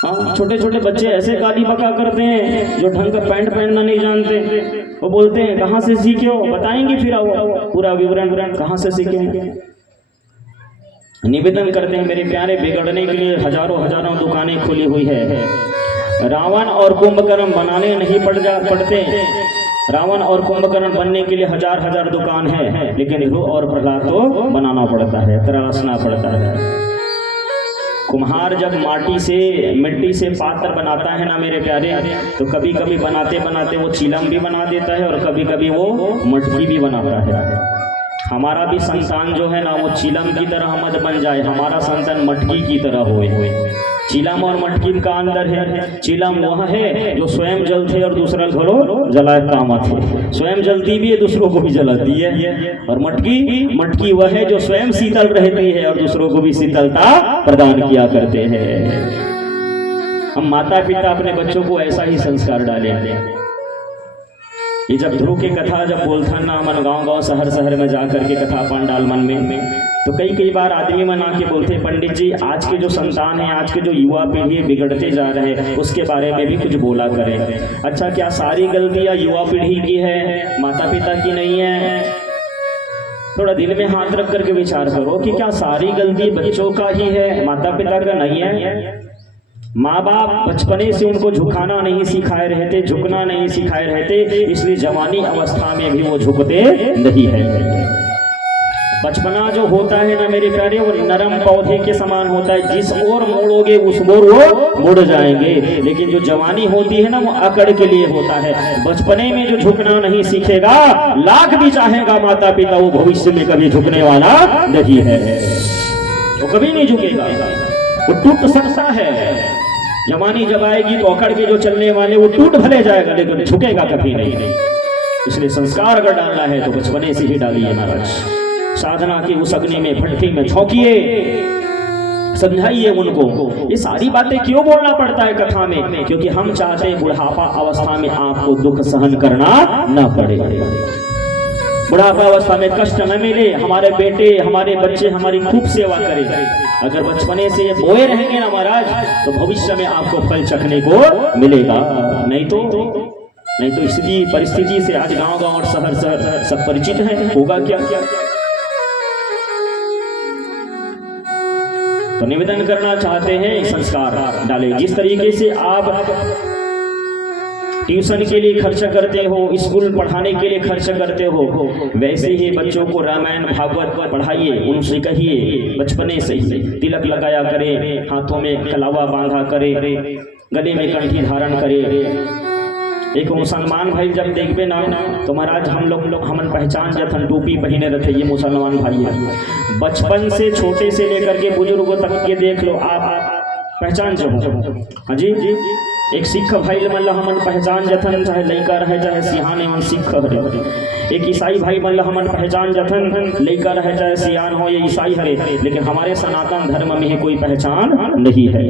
हाँ छोटे छोटे बच्चे ऐसे गाली बका करते हैं जो ढंग का पैंट पहनना नहीं जानते। वो बोलते हैं कहाँ से सीखे हो, बताएंगे फिर आओ पूरा विवरण कहाँ से सीखे। निवेदन करते हैं मेरे प्यारे, बिगड़ने के लिए हजारों दुकानें खुली हुई है। रावण और कुंभकर्ण बनाने नहीं पड़ते, रावण और कुंभकर्ण बनने के लिए हजार दुकान है, लेकिन ध्रुव और प्रहलाद तो बनाना पड़ता है, तराशना पड़ता है। कुम्हार जब मिट्टी से पात्र बनाता है ना मेरे प्यारे, तो कभी कभी बनाते बनाते वो चीलम भी बना देता है और कभी कभी वो मटकी भी बनाता है। हमारा भी संतान जो है ना वो चीलम की तरह मत बन जाए, हमारा संतान मटकी की तरह होए। चीलम और मटकी का अंदर है, चीलम वह है जो स्वयं जलते और दूसरा घरों जलाए काम आती, स्वयं जलती भी है दूसरों को भी जलाती है। और मटकी वह है जो स्वयं शीतल रहती है और दूसरों को भी शीतलता प्रदान किया करते हैं। हम माता पिता अपने बच्चों को ऐसा ही संस्कार डालें। ये जब ध्रुव की कथा जब बोलता ना मन गांव शहर में जाकर के कथा पंडाल मन में, तो कई बार आदमी मन आके बोलते पंडित जी आज के जो संतान है, आज के जो युवा पीढ़ी बिगड़ते जा रहे हैं, उसके बारे में भी कुछ बोला करें। अच्छा क्या सारी गलतियां युवा पीढ़ी की है, माता पिता की नहीं है? थोड़ा दिल में हाथ रख करके विचार करो कि क्या सारी गलती बच्चों का ही है, माता पिता का नहीं है? माँ बाप बचपने से उनको झुकाना नहीं सिखाए रहते, झुकना नहीं सिखाए रहते, इसलिए जवानी अवस्था में भी वो झुकते नहीं है। बचपना जो होता है ना मेरे प्यारे, वो नरम पौधे के समान होता है, जिस ओर मोड़ोगे उस ओर वो मुड़ जाएंगे, लेकिन जो जवानी होती है ना वो अकड़ के लिए होता है। बचपने में जो झुकना नहीं सीखेगा, लाख भी चाहेगा माता पिता, वो भविष्य में कभी झुकने वाला नहीं है, वो कभी नहीं झुकेगा, वो टूट सकता है। जवानी जब आएगी तो अकड़ के जो चलने वाले वो टूट भले जाएगा, लेकिन झुकेगा कभी नहीं। इसलिए संस्कार अगर डालना है तो बचपने से ही डालिए महाराज। साधना की उस अग्नि में भट्टी में झोंकिए, समझाइए उनको। ये सारी बातें क्यों बोलना पड़ता है कथा में? क्योंकि हम चाहते हैं बुढ़ापा अवस्था में आपको दुख सहन करना न पड़े, बुढ़ापा अवस्था में कष्ट न मिले, हमारे बेटे हमारे बच्चे हमारी खूब सेवा करें। अगर बचपने से ये बोए रहेंगे ना महाराज, तो भविष्य में आपको फल चखने को मिलेगा। नहीं तो स्थिति परिस्थिति से आज गांव और शहर सब परिचित है, होगा क्या? तो निवेदन करना चाहते हैं संस्कार डालें। जिस तरीके से आप ट्यूशन के लिए खर्च करते हो, स्कूल पढ़ाने के लिए खर्च करते हो, वैसे ही बच्चों को रामायण भागवत पढ़ाइए, उनसे कहिए बचपने से ही तिलक लगाया करे, हाथों में कलावा बांधा करे, गले में कंठी धारण करे। एक मुसलमान भाई जब देखबे ना तो महाराज हमन पहचान जथन टोपी पहने रहते, ये मुसलमान भाई है। बचपन से छोटे से लेकर के बुजुर्गों तक के देख लो, आप पहचान जो। हाँ जी, एक सिख भाई मतलब हमन पहचान जथन, चाहे लड़का रहे चाहे सियान एवं सिख हरे। एक ईसाई भाई मतलब हमन पहचान जथन, लड़का रहे चाहे सियान हो ये ईसाई हरे। लेकिन हमारे सनातन धर्म में ही कोई पहचान नहीं है।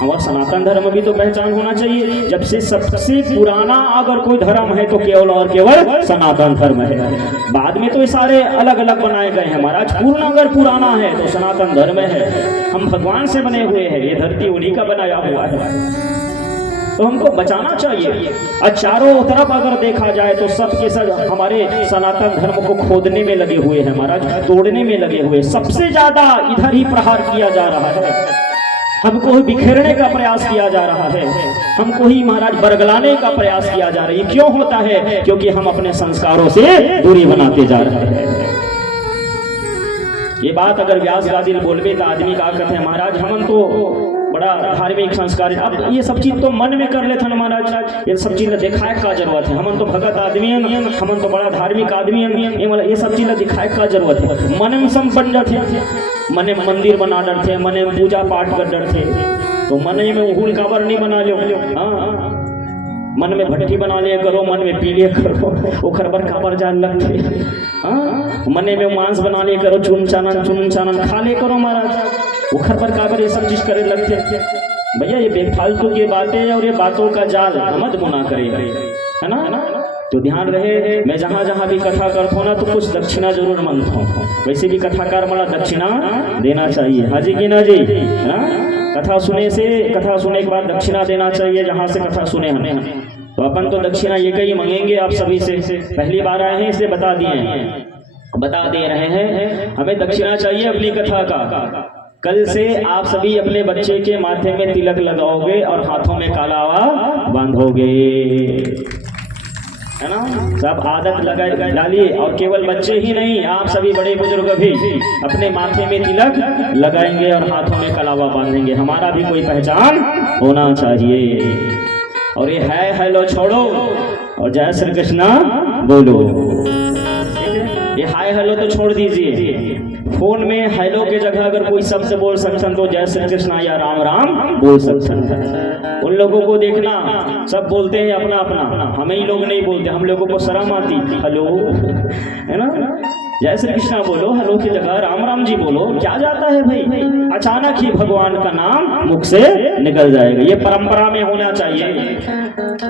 हमारा सनातन धर्म भी तो पहचान होना चाहिए। जब से सबसे पुराना अगर कोई धर्म है तो केवल और केवल सनातन धर्म है। बाद में तो ये सारे अलग अलग बनाए गए हैं महाराज। पूर्ण अगर पुराना है तो सनातन धर्म है। हम भगवान से बने हुए हैं, ये धरती उन्हीं का बनाया हुआ है। तो हमको बचाना चाहिए। और चारों तरफ अगर देखा जाए तो सब के सब हमारे सनातन धर्म को खोदने में लगे हुए हैं महाराज, तोड़ने में लगे हुए। सबसे ज्यादा इधर ही प्रहार किया जा रहा है, हमको ही बिखेरने का प्रयास किया जा रहा है, हमको ही महाराज बरगलाने का प्रयास किया जा रहा है। क्यों होता है? क्योंकि हम अपने संस्कारों से दूरी बनाते जा रहे हैं। ये बात अगर व्यास गादिल बोलबे तो आदमी का कहते हैं महाराज हम तो बड़ा धार्मिक संस्कार। अब ये सब चीज तो मन में कर लेते हैं महाराज, ये सब चीज दिखाए का जरूरत है। हम तो भगत आदमी हैं, हम तो बड़ा धार्मिक आदमी हैं, ये सब चीज दिखाए का जरूरत है। मन में सब बन जाते, मन में मंदिर बना डरते, मन में पूजा पाठ कर डरते, तो मन में उहुल काबर नहीं बना लो। हाँ, मन में भट्टी बना लिया करो, मन में पी लिया करो, वो खरबर काबर जान लगते। हाँ, मन में मांस बना लिया करो, चुन चानन खा ले करो महाराज, वो खरबर काबर ये सब चीज करे लगते। भैया ये बेफालतू की बातें और ये बातों का जाल मत बुना करे, है ना? तो ध्यान रहे, मैं जहाँ जहाँ भी कथा करता हूँ ना तो कुछ दक्षिणा जरूर मांगता हूँ। वैसे भी कथाकार मला दक्षिणा देना चाहिए, हाजी की ना जी, है ना? कथा सुने के बाद दक्षिणा देना चाहिए, जहाँ से कथा सुने हमें। तो अपन तो दक्षिणा ये कहीं मांगेंगे आप सभी से, पहली बार आए हैं इसे बता दे रहे हैं, हमें दक्षिणा चाहिए अपनी कथा का। कल से आप सभी अपने बच्चे के माथे में तिलक लगाओगे और हाथों में कालावा बांधोगे, है ना? सब आदत लगा डालिए। और केवल बच्चे ही नहीं, आप सभी बड़े बुजुर्ग भी अपने माथे में तिलक लगाएंगे और हाथों में कलावा बांधेंगे। हमारा भी कोई पहचान होना चाहिए। और ये है हेलो छोड़ो और जय श्री कृष्णा बोलो। ये हाय हेलो तो छोड़ दीजिए, फोन में हेलो के जगह अगर कोई शब्द बोल सकते तो जय श्री कृष्णा या राम राम बोल सकते हैं। उन लोगों को देखना सब बोलते हैं अपना अपना, हमें ही लोग नहीं बोलते, हम लोगों को शर्म आती। हेलो, है ना? जय श्री कृष्णा बोलो, हेलो की जगह राम राम जी बोलो, क्या जाता है भाई? अचानक ही भगवान का नाम मुख से निकल जाएगा। ये परंपरा में होना चाहिए।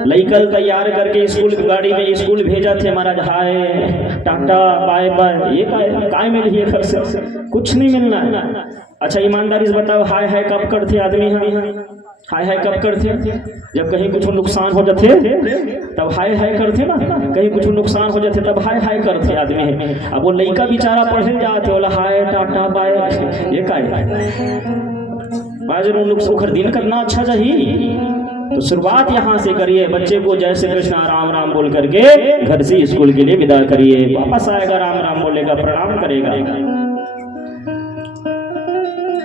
लइकल तैयार करके स्कूल गाड़ी में स्कूल भेजा थे महाराज, हाय टाटा बाय बाय, ये काय मिल रही है? घर से कुछ नहीं मिलना है। अच्छा ईमानदारी से बताओ, हाय हाय कब करते आदमी? हम हाय हाय कब करते? जब कहीं कुछ नुकसान हो जाते तब हाय हाय करते ना, कहीं कुछ नुकसान हो जाते तब हाय हाय करते आदमी। अब वो लड़का बेचारा पढ़े जाते बोला हाय टाटा बाय, ये काय दिन करना अच्छा चाहिए। तो शुरुआत यहाँ से करिए, बच्चे को जय श्री कृष्णा राम राम बोल करके घर से स्कूल के लिए विदा करिए। वापस आएगा राम राम बोलेगा, प्रणाम करेगा।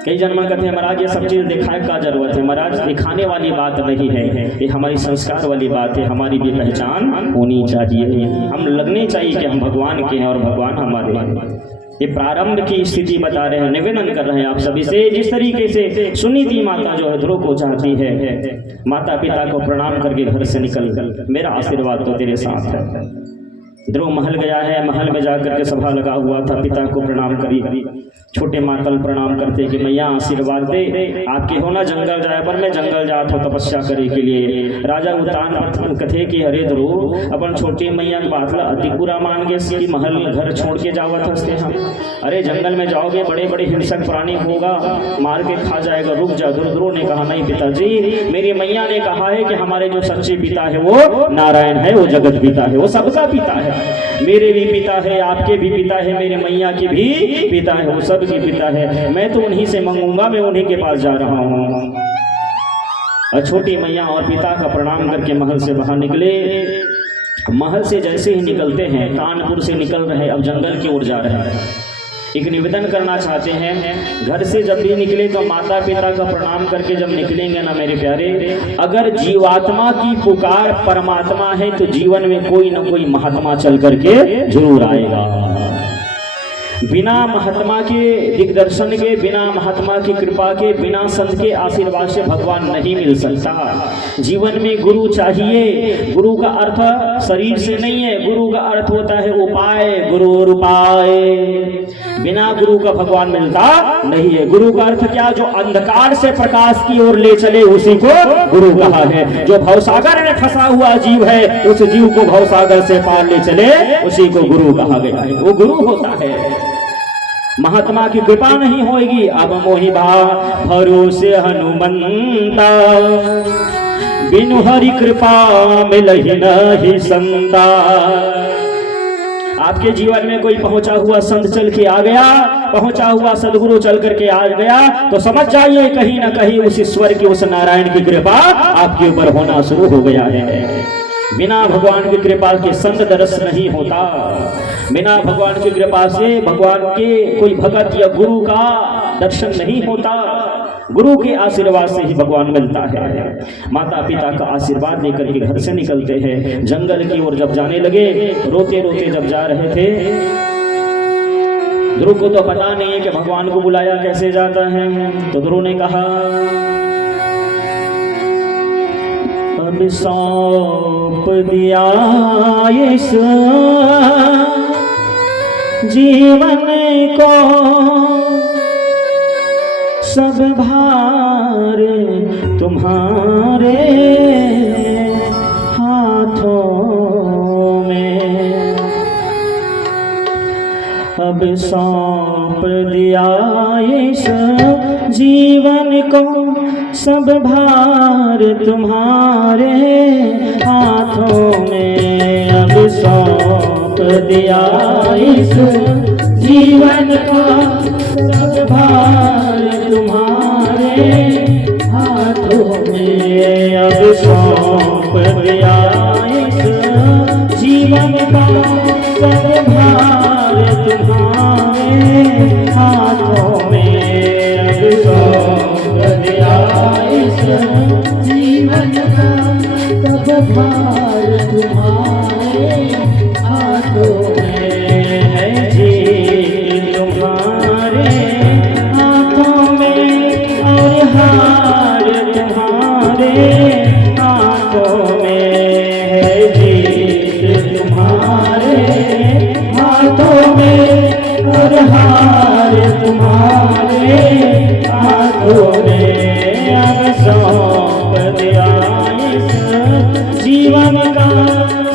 कई जन्म कहते हैं महाराज ये सब चीज दिखाने का जरूरत है। महाराज दिखाने वाली बात नहीं है, ये हमारी संस्कार वाली बात है। हमारी भी पहचान होनी चाहिए, हम लगने चाहिए कि हम भगवान के हैं और भगवान हमारे हैं। ये प्रारंभ की स्थिति बता रहे हैं, निवेदन कर रहे हैं आप सभी से। जिस तरीके से सुनीति माता जो है ध्रुव को चाहती है, माता पिता को प्रणाम करके घर से निकल, मेरा आशीर्वाद तो तेरे साथ है। ध्रुव महल गया है, महल में जाकर के सभा लगा हुआ था, पिता को प्रणाम करी। छोटे मातल प्रणाम करते कि मैया आशीर्वाद दे, आपके हो ना जंगल जाए पर मैं जंगल जात हो तपस्या करे के लिए। राजा उतान कथे कि हरे ध्रुव अपन छोटी मैया की बात अति बुरा मान गए कि महल घर छोड़ के जावा था हम। अरे जंगल में जाओगे बड़े बड़े हिंसक प्राणी होगा, मार के खा जाएगा, रुक जा। ध्रुव ने कहा नहीं पिताजी, मेरी मैया ने कहा है कि हमारे जो सच्चे पिता है वो नारायण है, वो जगत पिता है, वो सबका पिता है। मेरे भी पिता है, आपके भी पिता है, मेरे मैया के भी पिता है, वो सब की पिता है। मैं तो उन्हीं से मांगूंगा, मैं उन्हीं के पास जा रहा हूँ। और छोटी मैया और पिता का प्रणाम करके महल से बाहर निकले। महल से जैसे ही निकलते हैं, कानपुर से निकल रहे, अब जंगल की ओर जा रहे हैं। एक निवेदन करना चाहते हैं, घर से जब भी निकले तो माता पिता का प्रणाम करके जब निकलेंगे ना मेरे प्यारे, अगर जीवात्मा की पुकार परमात्मा है तो जीवन में कोई ना कोई महात्मा चल करके जरूर आएगा। बिना महात्मा के दिग्दर्शन के, बिना महात्मा की कृपा के, बिना संत के आशीर्वाद से भगवान नहीं मिल सकता। जीवन में गुरु चाहिए। गुरु का अर्थ शरीर से नहीं है, गुरु का अर्थ होता है उपाय, गुरु उपाय। बिना गुरु का भगवान मिलता नहीं है। गुरु का अर्थ क्या? जो अंधकार से प्रकाश की ओर ले चले उसी को गुरु कहा है। जो भवसागर में फंसा हुआ जीव है, उस जीव को भवसागर से पार ले चले उसी को गुरु कहा गया है, वो गुरु होता है। महात्मा की कृपा नहीं होगी। अब मोहि भरोसे हनुमंता, बिनु हरि कृपा मिलहि नहीं संता। आपके जीवन में कोई पहुंचा हुआ संत चल के आ गया, पहुंचा हुआ सदगुरु चल करके आ गया, तो समझ जाइए कहीं ना कहीं उस ईश्वर की, उस नारायण की कृपा आपके ऊपर होना शुरू हो गया है। बिना भगवान की कृपा के संत दर्श नहीं होता। बिना भगवान की कृपा से भगवान के कोई भगत या गुरु का दर्शन नहीं होता। गुरु के आशीर्वाद से ही भगवान मिलता है। माता पिता का आशीर्वाद लेकर के घर से निकलते हैं, जंगल की ओर जब जाने लगे, रोते रोते जब जा रहे थे, ध्रुव को तो पता नहीं है कि भगवान को बुलाया कैसे जाता है। तो ध्रुव ने कहा, अब सौंप दिया इस जीवन को सब भार तुम्हारे हाथों में। अब सौंप दिया इस जीवन को सब भार तुम्हारे हाथों में। अब सौंप दिया इस जीवन को सब भार तुम्हारे हाथों में। अब सौंप दिया इस जीवन का सब भार तुम्हारे हाथों में। अब सौंप दिया इस जीवन का सब भार तुम्हारे हाथों में। है जी तुम्हारे हाथों में और हार तुम्हारे हाथों में। है जीत तुम्हारे हाथों में और हार तुम्हारे हाथों में। अब सौंप दिया इस जीवन का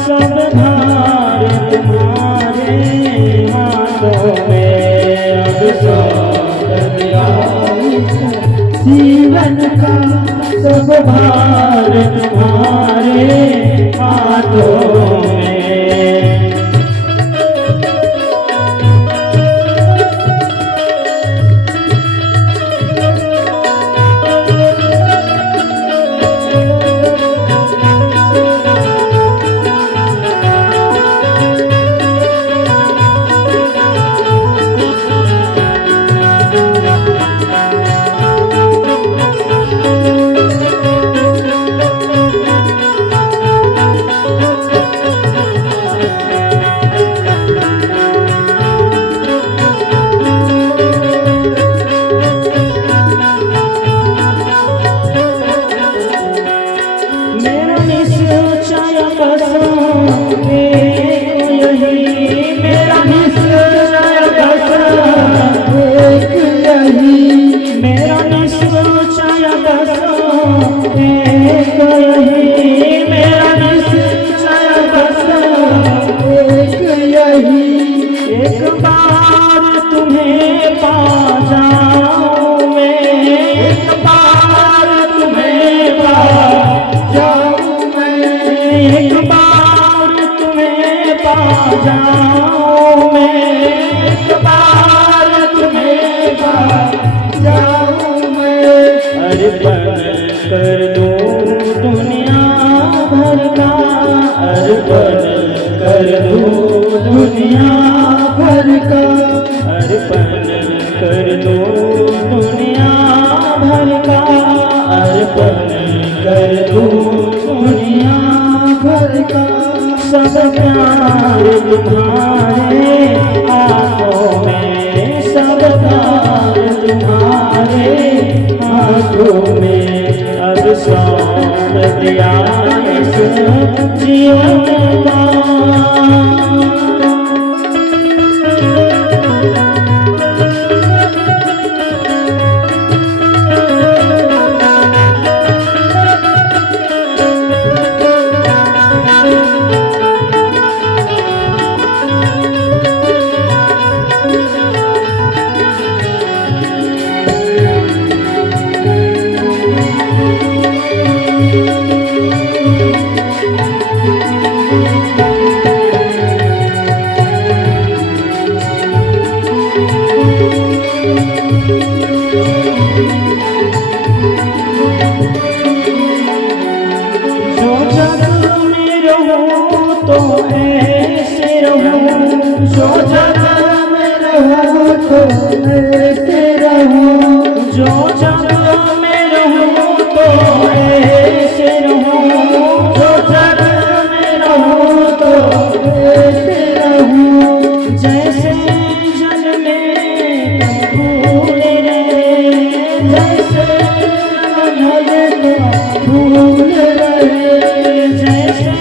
सब भार तुम्हारे हाथों में। अब सौंप दिया इस जीवन का सब भार तुम्हारे हाथों में। सब प्यार तुम्हारे हाथों में, सब प्यार तुम्हारे हाथों में। अब सौंप दिया इस जीवन का रहूं, जो जगह में रहूं तो ऐसे रहूं, जो जगह में रहूं तो ऐसे रहूं, जो जगह में रहूं तो ऐसे रहूं, जैसे जल में फूल रहे, जैसे कमल का फूल रहे, जैसे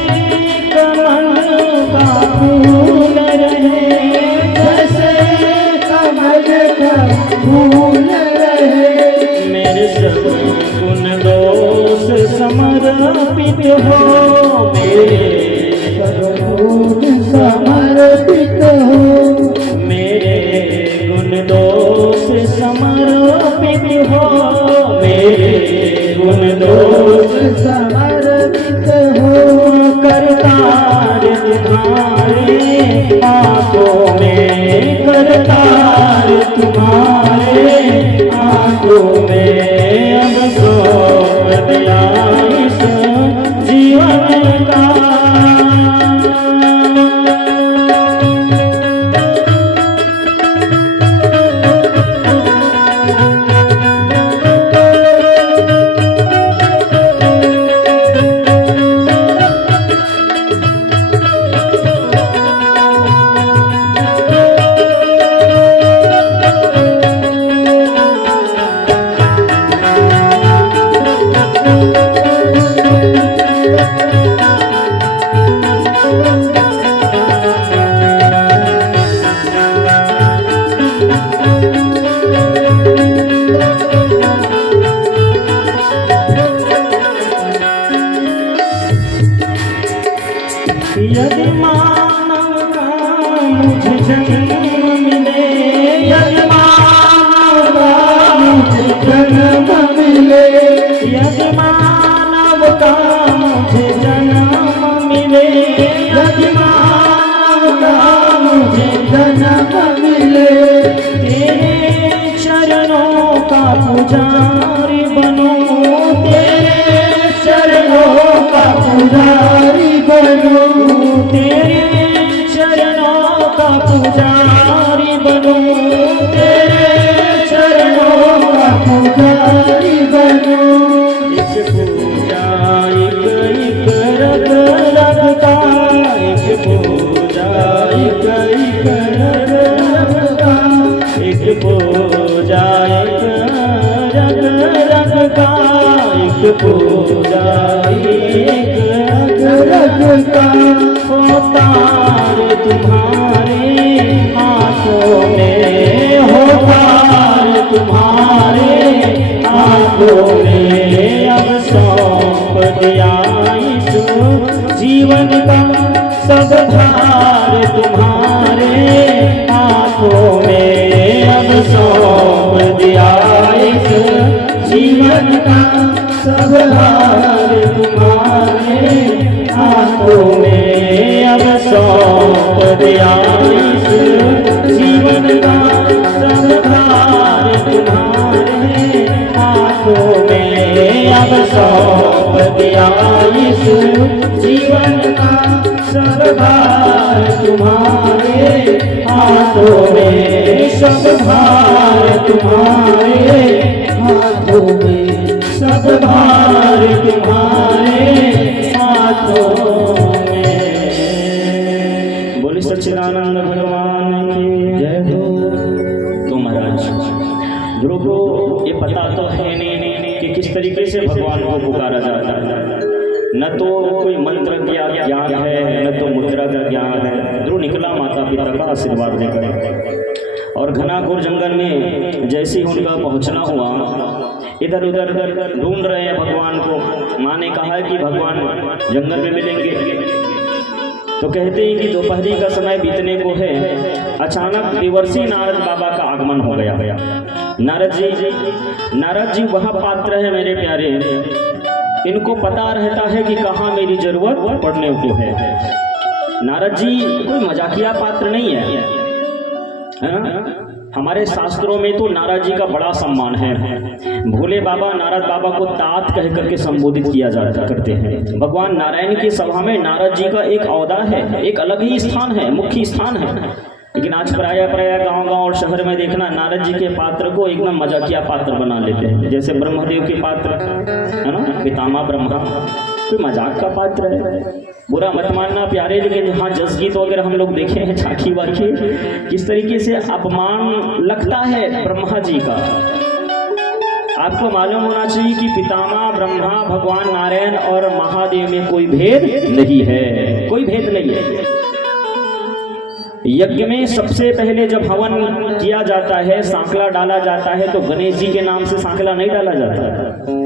कमल का फूल रहे, जैसे कमल का फूल रहे, मेरे सब गुण दोष समर्पित हो, मेरे सर्वगुण समर्पित हो, मेरे गुण दोष समर्पित हो, मेरे गुण दोष समर्पित हो, करतार तुम्हारे आंखों में, करतार तुम्हारे आंखों में, अब सौंप दिया इस जीवन का। यदि मानव का मुझे जन्म मिले, यदि मानव का मुझे जन्म मिले, यदि मानव का मुझे जन्म मिले, यदि मानव का मुझे जन्म मिले, तेरे चरणों का पुजारी बनूं, तेरे चरणों का पुजारी बनूं, तेरे चरणों का पुजारी बनूं, तेरे चरणों का पुजारी बनूं, एक पूजा एक रग रग का, एक पूजा एक रग रग का, एक पूजा एक रग रग का, एक पूजा एक रग का, होतार तुम्हारे हाथों में, होतार तुम्हारे हाथों में, अब सौंप दिया इस जीवन का सब भार तुम्हारे हाथों में, अब सौंप दिया इस जीवन का सब भार तुम्हारे हाथों में, अब सौंप दिया इस जीवन का सब भार तुम्हारे हाथों में, अब सौंप दिया इस जीवन का सब भार तुम्हारे हाथों में, सब भार तुम्हारे हाथों में, सब भार तुम्हारे हाथों में। बोले सच्चिदानंद भगवान की जय हो। तो महाराज ध्रुव को ये पता तो है नहीं कि किस तरीके से भगवान को पुकारा जाता है, न तो कोई मंत्र का ज्ञान है, न तो मुद्रा का ज्ञान है। ध्रुव निकला माता पिता का आशीर्वाद लेकर और घनाघोर जंगल में जैसे ही उनका पहुंचना हुआ, इधर उधर ढूंढ रहे हैं भगवान को। माँ ने कहा है कि भगवान जंगल में मिलेंगे, तो कहते हैं कि दोपहरी का समय बीतने को है, अचानक देवर्षि नारद बाबा का आगमन हो गया। नारद जी वह पात्र है मेरे प्यारे, इनको पता रहता है कि कहाँ मेरी जरूरत पड़ने को है। नारद जी कोई मजाकिया पात्र नहीं है ना? हमारे शास्त्रों में तो नारद जी का बड़ा सम्मान है। भोले बाबा नारद बाबा को तात कह करके संबोधित किया जाता करते हैं। भगवान नारायण की सभा में नारद जी का एक औदा है, एक अलग ही स्थान है, मुख्य स्थान है। लेकिन आज प्राय गांव और शहर में देखना, नारद जी के पात्र को एकदम मजाकिया पात्र बना लेते हैं। जैसे ब्रह्मदेव के पात्र है ना, पितामह ब्रह्मा, कोई मजाक का पात्र है। बुरा मत मानना प्यारे, लेकिन जहाँ जस गीत वगैरह हम लोग देखे हैं, झांकी वाकी, किस तरीके से अपमान लगता है ब्रह्मा जी का। आपको मालूम होना चाहिए कि पितामह ब्रह्मा, भगवान नारायण और महादेव में कोई भेद नहीं है, कोई भेद नहीं है। यज्ञ में सबसे पहले जब हवन किया जाता है, सांकला डाला जाता है, तो गणेश जी के नाम से सांकला नहीं डाला जाता है,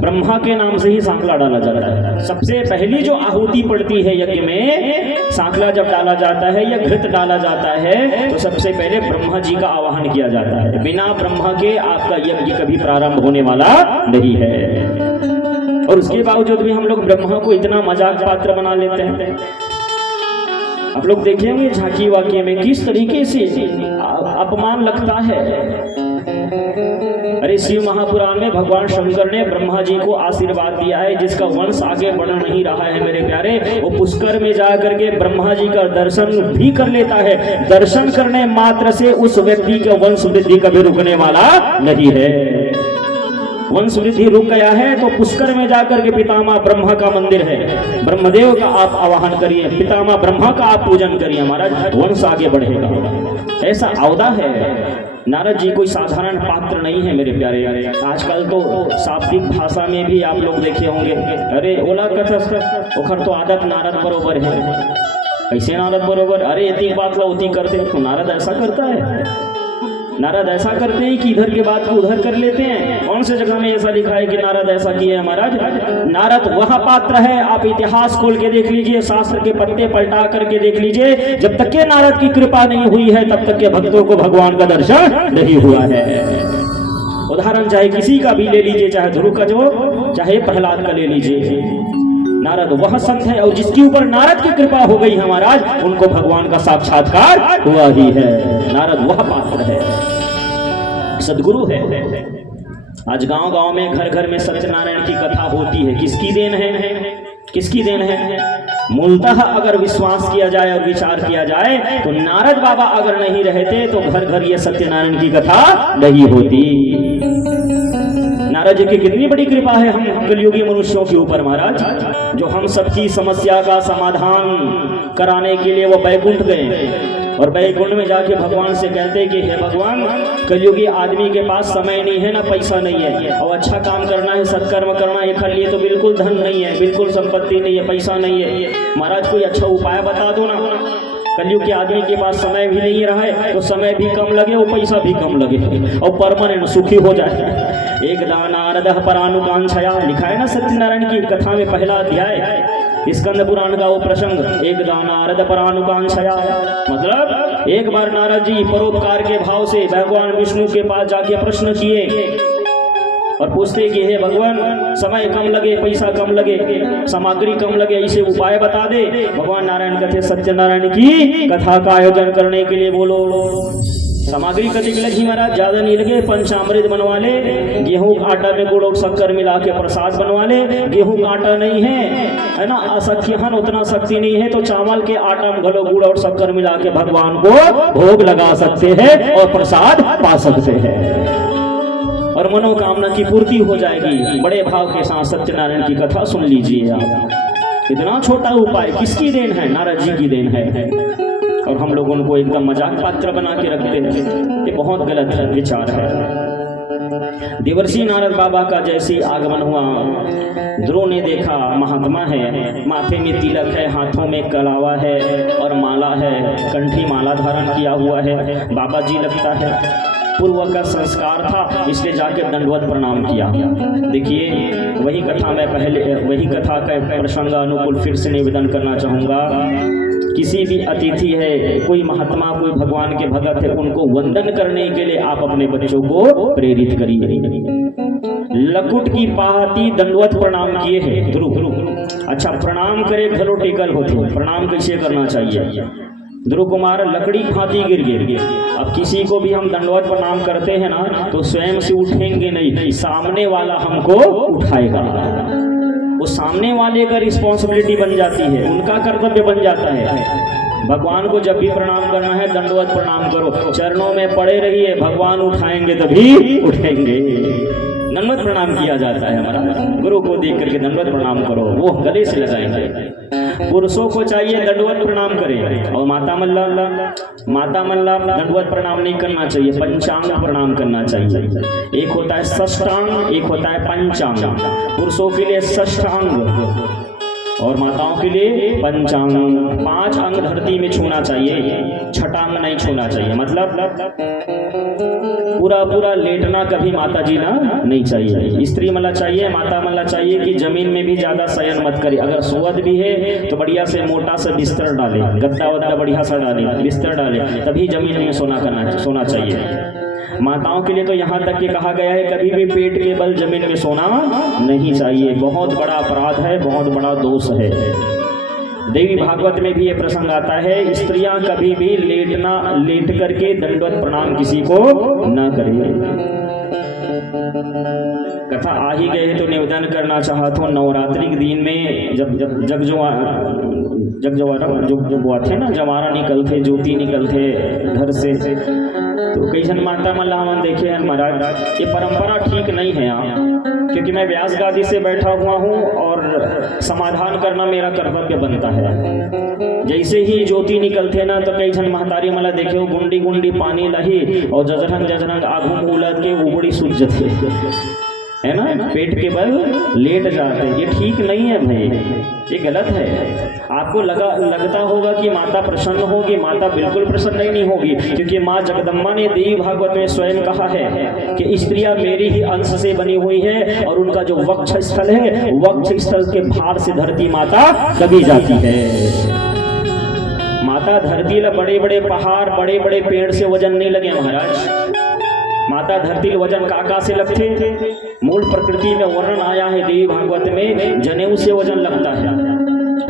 ब्रह्मा के नाम से ही सांकला डाला जाता है। सबसे पहली जो आहुति पड़ती है यज्ञ में, सांकला जब डाला जाता है या घृत डाला जाता है, तो सबसे पहले ब्रह्मा जी का आवाहन किया जाता है। बिना ब्रह्मा के आपका यज्ञ कभी प्रारंभ होने वाला नहीं है। और उसके बावजूद भी हम लोग ब्रह्मा को इतना मजाक पात्र बना लेते हैं। आप लोग देखेंगे झांकी वाक्य में किस तरीके से अपमान लगता है। अरे शिव महापुराण में भगवान शंकर ने ब्रह्मा जी को आशीर्वाद दिया है, जिसका वंश आगे बढ़ नहीं रहा है मेरे प्यारे, वो पुष्कर में जा करके ब्रह्मा जी का दर्शन भी कर लेता है। दर्शन करने मात्र से उस व्यक्ति का वंश वृद्धि कभी रुकने वाला नहीं है। वंश वृद्धि रुक गया है तो पुष्कर में जाकर के पितामह ब्रह्मा का मंदिर है, ब्रह्मदेव का आप आवाहन करिए, पितामह ब्रह्मा का आप पूजन करिए, हमारा वंश आगे बढ़ेगा। ऐसा औदा है। नारद जी कोई साधारण पात्र नहीं है मेरे प्यारे। आजकल तो शाब्दिक भाषा में भी आप लोग देखे होंगे, अरे ओला कथा ओखर तो आदत नारद बरोबर है। कैसे नारद बरोबर? अरे इतनी बात ला उतनी करते, तो नारद ऐसा करता है? नारद ऐसा करते हैं कि इधर के बात को उधर कर लेते हैं। कौन से जगह में ऐसा लिखा है कि नारद ऐसा किए हैं महाराज? नारद वह पात्र है, आप इतिहास खोल के देख लीजिए, शास्त्र के पत्ते पलटा करके देख लीजिए, जब तक के नारद की कृपा नहीं हुई है तब तक के भक्तों को भगवान का दर्शन नहीं हुआ है। उदाहरण चाहे किसी का भी ले लीजिए, चाहे ध्रुव का जो, चाहे प्रहलाद का ले लीजिए। नारद वह संत है और जिसके ऊपर नारद की कृपा हो गई है महाराज, उनको भगवान का साक्षात्कार हुआ ही है। नारद वह पात्र है, सदगुरु है। आज गांव गांव में, घर घर में सत्यनारायण की कथा होती है। किसकी देन है? किसकी देन है? मूलतः अगर विश्वास किया जाए और विचार किया जाए तो नारद बाबा अगर नहीं रहते तो घर घर ये सत्यनारायण की कथा नहीं होती। नारद जी की कितनी बड़ी कृपा है हम कलयुगी मनुष्यों के ऊपर महाराज, जो हम सबकी समस्या का समाधान कराने के लिए वो बैकुंठ गए और बैकुंठ में जाके भगवान से कहते कि हे भगवान, कलयुगी आदमी के पास समय नहीं है, ना पैसा नहीं है, और अच्छा काम करना है, सत्कर्म करना है, एक लिए तो बिल्कुल धन नहीं है, बिल्कुल संपत्ति नहीं है, पैसा नहीं है। महाराज कोई अच्छा उपाय बता दो ना। कलयुग के आदमी के पास समय भी नहीं रहा है तो समय भी कम लगे और पैसा भी कम लगे और परमानेंट सुखी हो जाए। एक नारद परानुकांक्षया लिखा है ना सत्यनारायण की कथा में, पहला अध्याय स्कंद पुराण का वो प्रसंग, एक नारद परानुकांक्षया, मतलब एक बार नारद जी परोपकार के भाव से भगवान विष्णु के पास जाके प्रश्न किए और पूछते कि हे भगवान, समय कम लगे, पैसा कम लगे, सामग्री कम लगे, इसे उपाय बता दे। भगवान नारायण कहते सत्यनारायण की कथा का आयोजन करने के लिए बोलो। सामग्री कतिक लगी महाराज? ज्यादा नहीं लगे, पंचामृत बनवा ले, गेहूं का आटा में गुड़ और शक्कर मिला के प्रसाद बनवा ले। गेहूं का आटा नहीं है ना, असख्यहन उतना शक्ति नहीं है, तो चावल के आटा में घलो गुड़ और शक्कर मिला के भगवान को भोग लगा सकते हैं और प्रसाद पा सकते हैं और मनोकामना की पूर्ति हो जाएगी। बड़े भाव के साथ सत्यनारायण की कथा सुन लीजिए आप। इतना छोटा उपाय किसकी देन है? नारद जी की देन है। और हम लोग उनको एकदम मजाक पात्र बना के रखते हैं, ये बहुत गलत विचार है। देवर्षि नारद बाबा का जैसे आगमन हुआ, ध्रुव ने देखा महात्मा है, माथे में तिलक है, हाथों में कलावा है और माला है, कंठी माला धारण किया हुआ है, बाबा जी लगता है। पूर्व का संस्कार था, इसलिए जाके दंडवत प्रणाम किया। देखिए वही कथा मैं पहले, वही कथा का प्रसंग अनुकूल फिर से निवेदन करना चाहूँगा। किसी भी अतिथि है, कोई महात्मा, कोई भगवान के भगत है, उनको वंदन करने के लिए आप अपने बच्चों को प्रेरित करिए। लकुट की पाहती दंडवत प्रणाम किए हैं, ध्रुव। अच्छा प्रणाम करे घरो टेकल होते, प्रणाम कैसे करना चाहिए? ध्रुव कुमार लकड़ी भांति गिर गिर। अब किसी को भी हम दंडवत प्रणाम करते हैं ना तो स्वयं से उठेंगे नहीं, सामने वाला हमको उठाएगा। वो सामने वाले का रिस्पॉन्सिबिलिटी बन जाती है, उनका कर्तव्य बन जाता है। भगवान को जब भी प्रणाम करना है दंडवत प्रणाम करो, चरणों में पड़े रहिए, भगवान उठाएंगे तभी उठेंगे। दंडवत प्रणाम किया जाता है हमारा, गुरु को देख करके दंडवत प्रणाम करो, वो गले से लगाएंगे। पुरुषों को चाहिए दंडवत प्रणाम करें, और माता मल्ला दंडवत प्रणाम नहीं करना चाहिए, पंचांग प्रणाम करना चाहिए। एक होता है षष्टांग, एक होता है पंचांग। पुरुषों के लिए षष्टांग और माताओं के लिए पंचांग। 5 अंग धरती में छूना चाहिए, छठा अंग नहीं छूना चाहिए। मतलब पूरा लेटना कभी माता जी ना नहीं चाहिए। स्त्री मला चाहिए, माता मला चाहिए कि जमीन में भी ज्यादा शयन मत करे। अगर सोवत भी है तो बढ़िया से मोटा सा बिस्तर डाले, गद्दा वद्दा बढ़िया सा डाले, बिस्तर डाले, तभी जमीन में सोना चाहिए। माताओं के लिए तो यहाँ तक कि कहा गया है कभी भी पेट के बल जमीन में सोना नहीं चाहिए, बहुत बड़ा अपराध है, बहुत बड़ा दोष है। देवी भागवत में भी ये प्रसंग आता है, स्त्रियां कभी भी लेट करके दंडवत प्रणाम किसी को न करें। कथा आ ही गए तो निवेदन करना चाहता हूँ, नवरात्रि के दिन में जब वो थे ना, जवारा निकलते, ज्योति निकलते घर से, तो कई जन माता मल्ला हम देखे हैं महाराज, ये परंपरा ठीक नहीं है यहाँ, क्योंकि मैं व्यास गादी से बैठा हुआ हूँ और समाधान करना मेरा कर्तव्य बनता है। जैसे ही ज्योति निकलते ना तो कई जन महतारी मला देखे हो गुंडी गुंडी पानी लही और जजरंग आगू उलट के उबड़ी सूझ जाते है ना, पेट के बल लेट जाते। ये ठीक नहीं है भाई, ये गलत है। आपको लगता होगा कि माता प्रसन्न होगी, माता बिल्कुल प्रसन्न नहीं होगी, क्योंकि माँ जगदम्बा ने देवी भागवत में स्वयं कहा है कि स्त्रियां मेरी ही अंश से बनी हुई है, और उनका जो वक्ष स्थल है, वक्ष स्थल के भार से धरती माता दबी जाती है। माता धरती ला बड़े बड़े पहाड़, बड़े बड़े पेड़ से वजन नहीं लगे महाराज। माता धरती वजन काका से लगते, मूल प्रकृति में वर्णन आया है देवी भागवत में, जनेऊ से वजन लगता है,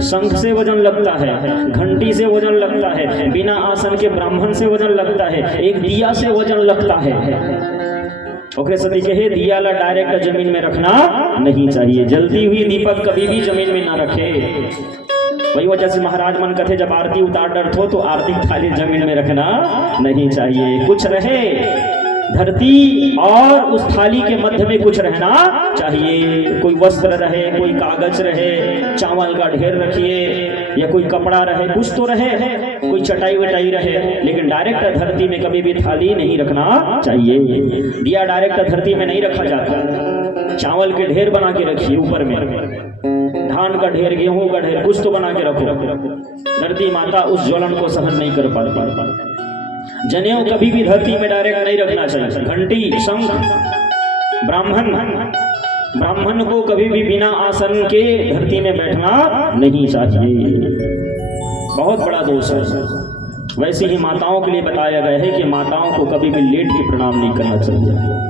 शंख से वजन लगता है, घंटी से वजन लगता है, बिना आसन के ब्राह्मण से वजन लगता है, एक दिया से वजन लगता है। ओके सती कहे दिया ला डायरेक्ट जमीन में रखना नहीं चाहिए, जलती हुई दीपक कभी भी जमीन में ना रखे। वही वजह से महाराज मन कथे जब आरती उतार डरत हो तो आरती थाली जमीन में रखना नहीं चाहिए। कुछ रहे धरती और उस थाली के मध्य में कुछ रहना चाहिए, कोई वस्त्र रहे, कोई कागज रहे, चावल का ढेर रखिए, या कोई कपड़ा रहे, कुछ तो रहे, कोई चटाई वटाई रहे, लेकिन डायरेक्ट धरती में कभी भी थाली नहीं रखना चाहिए। दिया डायरेक्ट धरती में नहीं रखा जाता, चावल के ढेर बना के रखिए, ऊपर में धान का ढेर, गेहूं का ढेर, कुछ तो बना के रखो। धरती माता उस ज्वलन को सहन नहीं कर पाती। जनेऊ कभी भी धरती में डायरेक्ट नहीं रखना चाहिए। घंटी, शंख, ब्राह्मण को कभी भी बिना आसन के धरती में बैठना नहीं चाहिए, बहुत बड़ा दोष है। वैसे ही माताओं के लिए बताया गया है कि माताओं को कभी भी लेट के प्रणाम नहीं करना चाहिए।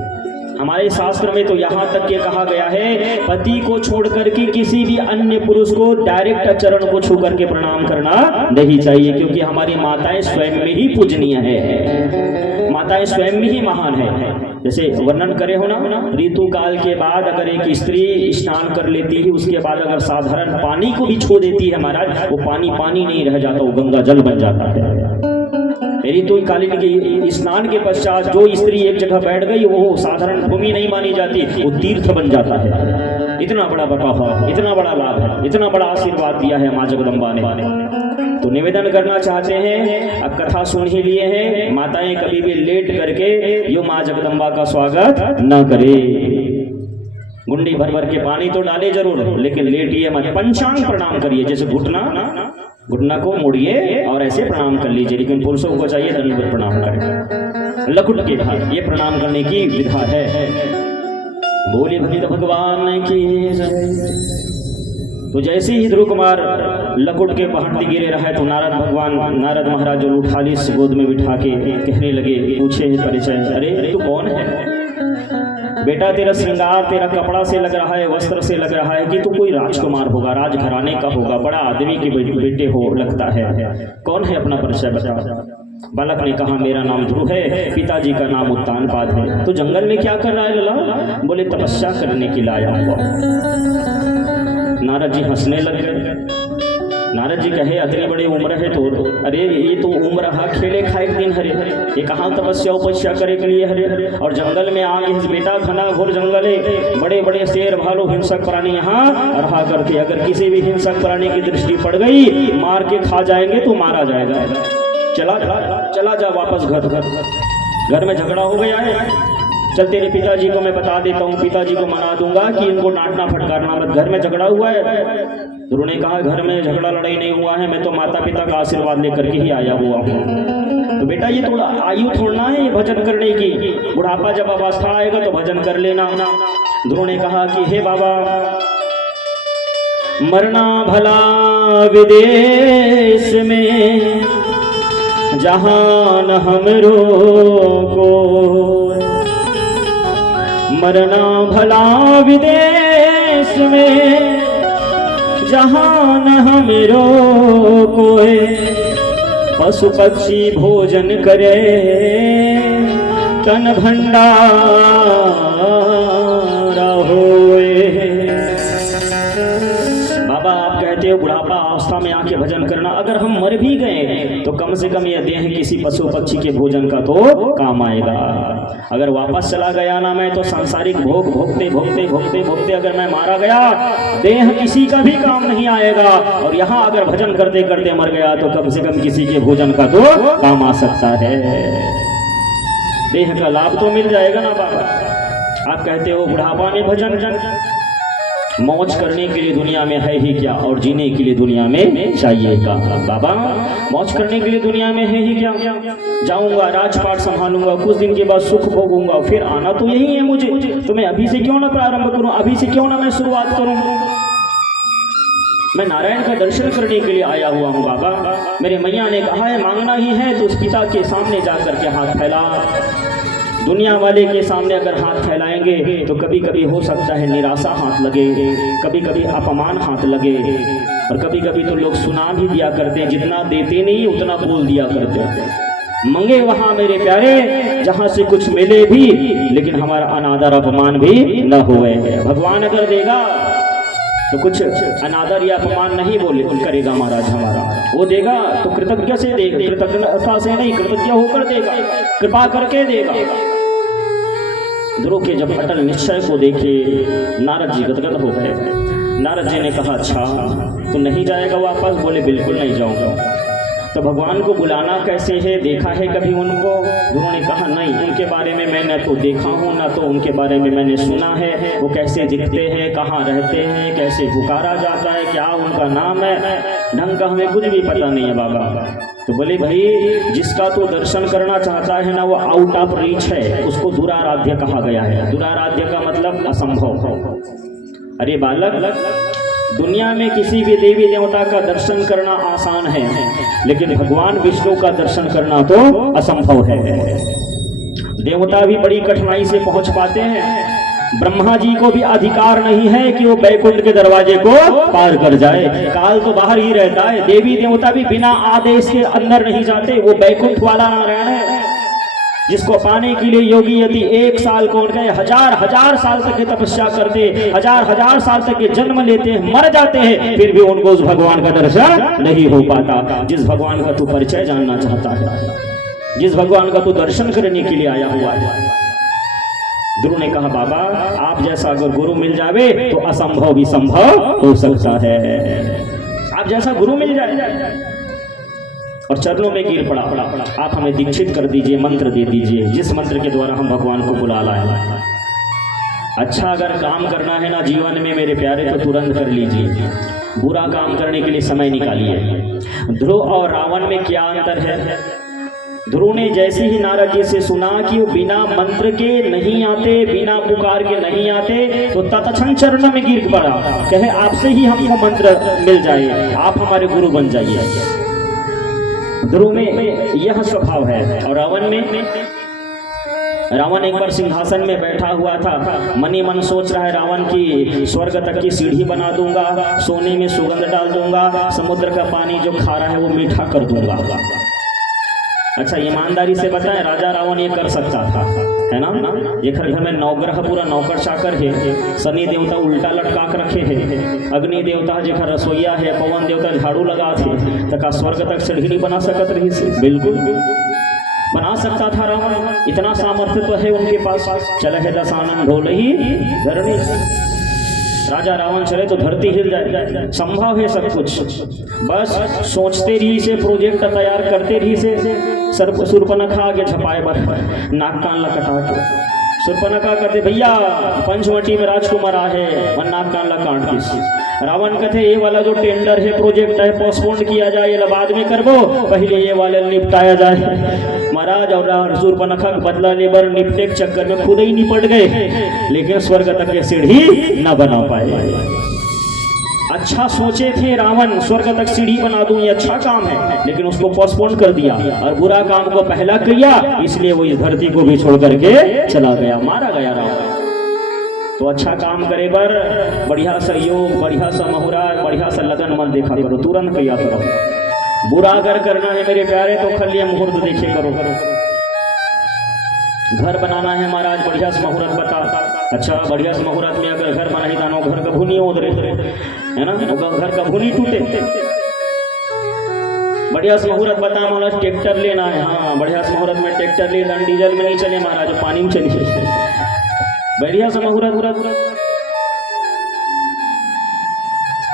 हमारे शास्त्र में तो यहाँ तक के कहा गया है पति को छोड़ करके किसी भी अन्य पुरुष को डायरेक्ट चरण को छू करके प्रणाम करना नहीं चाहिए, क्योंकि हमारी माताएं स्वयं में ही पूजनीय है, माताएं स्वयं में ही महान है। जैसे वर्णन करे हो ना, ऋतु काल के बाद अगर एक स्त्री स्नान कर लेती है, उसके बाद अगर साधारण पानी को भी छू देती है महाराज, वो पानी नहीं रह जाता, वो गंगा जल बन जाता है। ऋतुकालीन के स्नान के पश्चात जो स्त्री एक जगह बैठ गई वो साधारण भूमि नहीं मानी जाती, वो तीर्थ बन जाता है। इतना बड़ा बका, इतना बड़ा लाभ है, इतना बड़ा आशीर्वाद दिया है माँ जगदम्बा ने। तो निवेदन करना चाहते हैं, अब कथा सुन ही लिए हैं, माताएं कभी भी लेट करके यो माँ जगदम्बा का स्वागत न करे। गुंडी भर भर के पानी तो डाले जरूर, लेकिन लेटिए मत। पंचांग प्रणाम करिए, जैसे घुटना को मोड़िए और ऐसे प्रणाम कर लीजिए, लेकिन पुरुषों को चाहिए दंडवत प्रणाम करें, लकुट के भाग, ये प्रणाम करने की विधा है। बोले भक्त भगवान की जय। तो जैसे ही ध्रुव कुमार लकुट के पहाड़ गिरे रहा है तो नारद महाराज जो उठा ली गोद में बिठा के कहने लगे, पूछे परिचय, अरे तू कौन है? बेटा तेरा श्रृंगार तेरा कपड़ा से लग रहा है, वस्त्र से लग रहा है कि तू कोई राजकुमार होगा, राजघराने का होगा, बड़ा आदमी के बेटे हो लगता है। कौन है अपना परिचय बता। बालक ने कहा मेरा नाम ध्रुव है, पिताजी का नाम उत्तानपाद है। तो जंगल में क्या कर रहा है लला? बोले तपस्या करने के लिए आया हुआ। नारद जी हंसने लग गए। नारद जी कहे इतनी बड़ी उम्र है तो, अरे ये तो उम्र हा खेले खाए दिन हरे हरे, ये कहाँ तपस्या उपस्या करे के लिए हरे हरे। और जंगल में आगे बेटा घना घोर जंगल है, बड़े बड़े शेर भालू हिंसक प्राणी यहाँ रहा करते। अगर किसी भी हिंसक प्राणी की दृष्टि पड़ गई मार के खा जाएंगे तो मारा जाएगा। चला जा वापस घर में झगड़ा हो गया है, चल तेरे पिताजी को मैं बता देता हूँ, पिताजी को मना दूंगा कि इनको डांटना फटकारना मत, घर में झगड़ा हुआ है। ध्रुव ने कहा घर में झगड़ा लड़ाई नहीं हुआ है, मैं तो माता पिता का आशीर्वाद लेकर के ही आया हुआ हूँ। तो बेटा ये थोड़ा आयु छोड़ना है ये भजन करने की, बुढ़ापा जब अवस्था आएगा तो भजन कर लेना। ध्रुव ने कहा कि हे बाबा मरना भला विदेश में जहान हमरो को, मरना भला विदेश में जहान हमरो कोय, पशु पक्षी भोजन करे तन भंडारा होए। बाबा आप कहते हो बुढ़ापा अवस्था में आके भजन करना, अगर हम मर भी गए तो कम से कम यह देह किसी पशु पक्षी के भोजन का तो काम आएगा। अगर वापस चला गया ना मैं तो सांसारिक भोग भोगते भोगते भोगते भोगते अगर मैं मारा गया देह किसी का भी काम नहीं आएगा। और यहाँ अगर भजन करते करते मर गया तो कम से कम किसी के भोजन का तो काम आ सकता है, देह का लाभ तो मिल जाएगा ना बाबा। आप कहते हो बुढ़ापा में भजन, मौज करने के लिए दुनिया में है ही क्या और जीने के लिए दुनिया में चाहिए क्या। बाबा मौज करने के लिए दुनिया में है ही क्या, जाऊंगा राजपाट संभालूंगा, कुछ दिन के बाद सुख भोगूंगा, फिर आना तो यही है मुझे, तो मैं अभी से क्यों ना प्रारंभ करूं, अभी से क्यों ना मैं शुरुआत करूं। मैं नारायण का दर्शन करने के लिए आया हुआ हूँ बाबा। मेरे मैया ने कहा है मांगना ही है तो उस पिता के सामने जाकर के हाथ फैला। दुनिया वाले के सामने अगर हाथ फैलाएंगे तो कभी कभी हो सकता है निराशा हाथ लगे, कभी कभी अपमान हाथ लगे, और कभी कभी तो लोग सुना भी दिया करते हैं, जितना देते नहीं उतना बोल दिया करते हैं। मंगे वहाँ मेरे प्यारे जहाँ से कुछ मिले भी लेकिन हमारा अनादर अपमान भी न हुए। भगवान अगर देगा तो कुछ अनादर या अपमान नहीं बोले करेगा महाराज हमारा, वो देगा तो कृतज्ञ से देगा, कृतज्ञता से नहीं कृतज्ञ होकर देगा, कृपा करके देगा। ध्रुव के जब अटल निश्चय को देखे नारद जी गदगद हो गए। नारद जी ने कहा अच्छा तो नहीं जाएगा वापस? बोले बिल्कुल नहीं जाऊंगा। तो भगवान को बुलाना कैसे है, देखा है कभी उनको? ध्रुव ने कहा नहीं, उनके बारे में मैंने तो देखा हूँ ना तो उनके बारे में मैंने सुना है, वो कैसे दिखते हैं, कहाँ रहते हैं, कैसे पुकारा जाता है, क्या उनका नाम है, ढंग का हमें कुछ भी पता नहीं है बाबा। तो बोले भाई जिसका तो दर्शन करना चाहता है ना वो आउट ऑफ रीच है, उसको दुराराध्य कहा गया है। दुराराध्य का मतलब असंभव। अरे बालक दुनिया में किसी भी देवी देवता का दर्शन करना आसान है लेकिन भगवान विष्णु का दर्शन करना तो असंभव है। देवता भी बड़ी कठिनाई से पहुंच पाते हैं, ब्रह्मा जी को भी अधिकार नहीं है कि वो बैकुंठ के दरवाजे को पार कर जाए, काल तो बाहर ही रहता है। देवी देवता भी बिना आदेश के अंदर नहीं जाते, वो बैकुंठ वाला नारायण है जिसको पाने के लिए योगी यदि 1 साल को गए, हजार साल तक की तपस्या करते, हजार साल तक के जन्म लेते हैं, मर जाते हैं, फिर भी उनको उस भगवान का दर्शन नहीं हो पाता। जिस भगवान का तू परिचय जानना चाहता है, जिस भगवान का तू दर्शन करने के लिए आया हुआ है। ध्रुव ने कहा बाबा आप जैसा अगर गुरु मिल जावे तो असंभव भी संभव हो सकता है। आप जैसा गुरु मिल जाए और चरणों में गिर पड़ा, आप हमें दीक्षित कर दीजिए, मंत्र दे दीजिए जिस मंत्र के द्वारा हम भगवान को बुला लाए। अच्छा अगर काम करना है ना जीवन में मेरे प्यारे तो तुरंत कर लीजिए, बुरा काम करने के लिए समय निकालिए। ध्रुव और रावण में क्या अंतर है? ध्रुव ने जैसे ही नारद जी से सुना कि वो बिना मंत्र के नहीं आते, बिना पुकार के नहीं आते, तो तत्क्षण चरण में गिर पड़ा, कहे आपसे ही हमको मंत्र मिल जाए, आप हमारे गुरु बन जाइए। ध्रुव में यह स्वभाव है और रावण रावण एक बार सिंहासन में बैठा हुआ था, मनी मन सोच रहा है रावण की स्वर्ग तक की सीढ़ी बना दूंगा, सोने में सुगंध डाल दूंगा, समुद्र का पानी जो खारा है वो मीठा कर दूंगा। अच्छा ईमानदारी से बताएं, राजा रावण ये कर सकता था, है ना? एक घर में नौग्रह पूरा नौकर चाकर है, शनि देवता उल्टा लटका कर रखे है, अग्नि देवता जेखर रसोईया है, पवन देवता झाड़ू लगा थे, तो का स्वर्ग तक सीढ़ी नहीं बना सकत रही से? बिल्कुल बना सकता था रावण, इतना सामर्थ्य तो है उनके पास। चल है दशानन ढोल ही धरणी, राजा रावण चले तो धरती हिल जाए, संभव है सब कुछ। बस सोचते रही से, प्रोजेक्ट तैयार करते रही से, शूर्पणखा आगे झपाए बर नाक कान ला कटा के शूर्पणखा कहते भैया पंचवटी में राजकुमार आहे और नाक कान ला काट किस। रावण कहते ये वाला जो टेंडर है, प्रोजेक्ट है, पोस्टपोन किया जाए, ये बाद में करबो, पहले ये वाले निपटाया जाए। महाराज और शूर्पणखा का बदला लेबर निपटे के चक्कर में खुद ही निपट गए, लेकिन स्वर्ग तक के सीढ़ी न बना पाए। अच्छा सोचे थे रावण स्वर्ग तक सीढ़ी बना दूं, ये अच्छा काम है, लेकिन उसको पोस्टपोन कर दिया और बुरा काम को पहला किया, इसलिए वो इस धरती को भी छोड़ करके चला गया, मारा गया रावण। तो अच्छा काम करे पर बढ़िया सहयोग, बढ़िया सा मुहूर्त, बढ़िया सा लगन मत देखा करो, तुरंत किया करो। बुरा अगर करना है मेरे प्यारे तो खाली मुहूर्त देखे करो। घर बनाना है महाराज, बढ़िया से मुहूर्त बता। अच्छा बढ़िया से मुहूर्त में अगर घर बना ही दानो, घर का भूनी उधरे है ना, घर का भूनी टूटे। बढ़िया से मुहूर्त बता महाराज, ट्रैक्टर लेना है, हाँ बढ़िया से मुहूर्त में ट्रैक्टर ले, डीजल में नहीं चले महाराज, पानी में चलिए। बढ़िया से मुहूर्त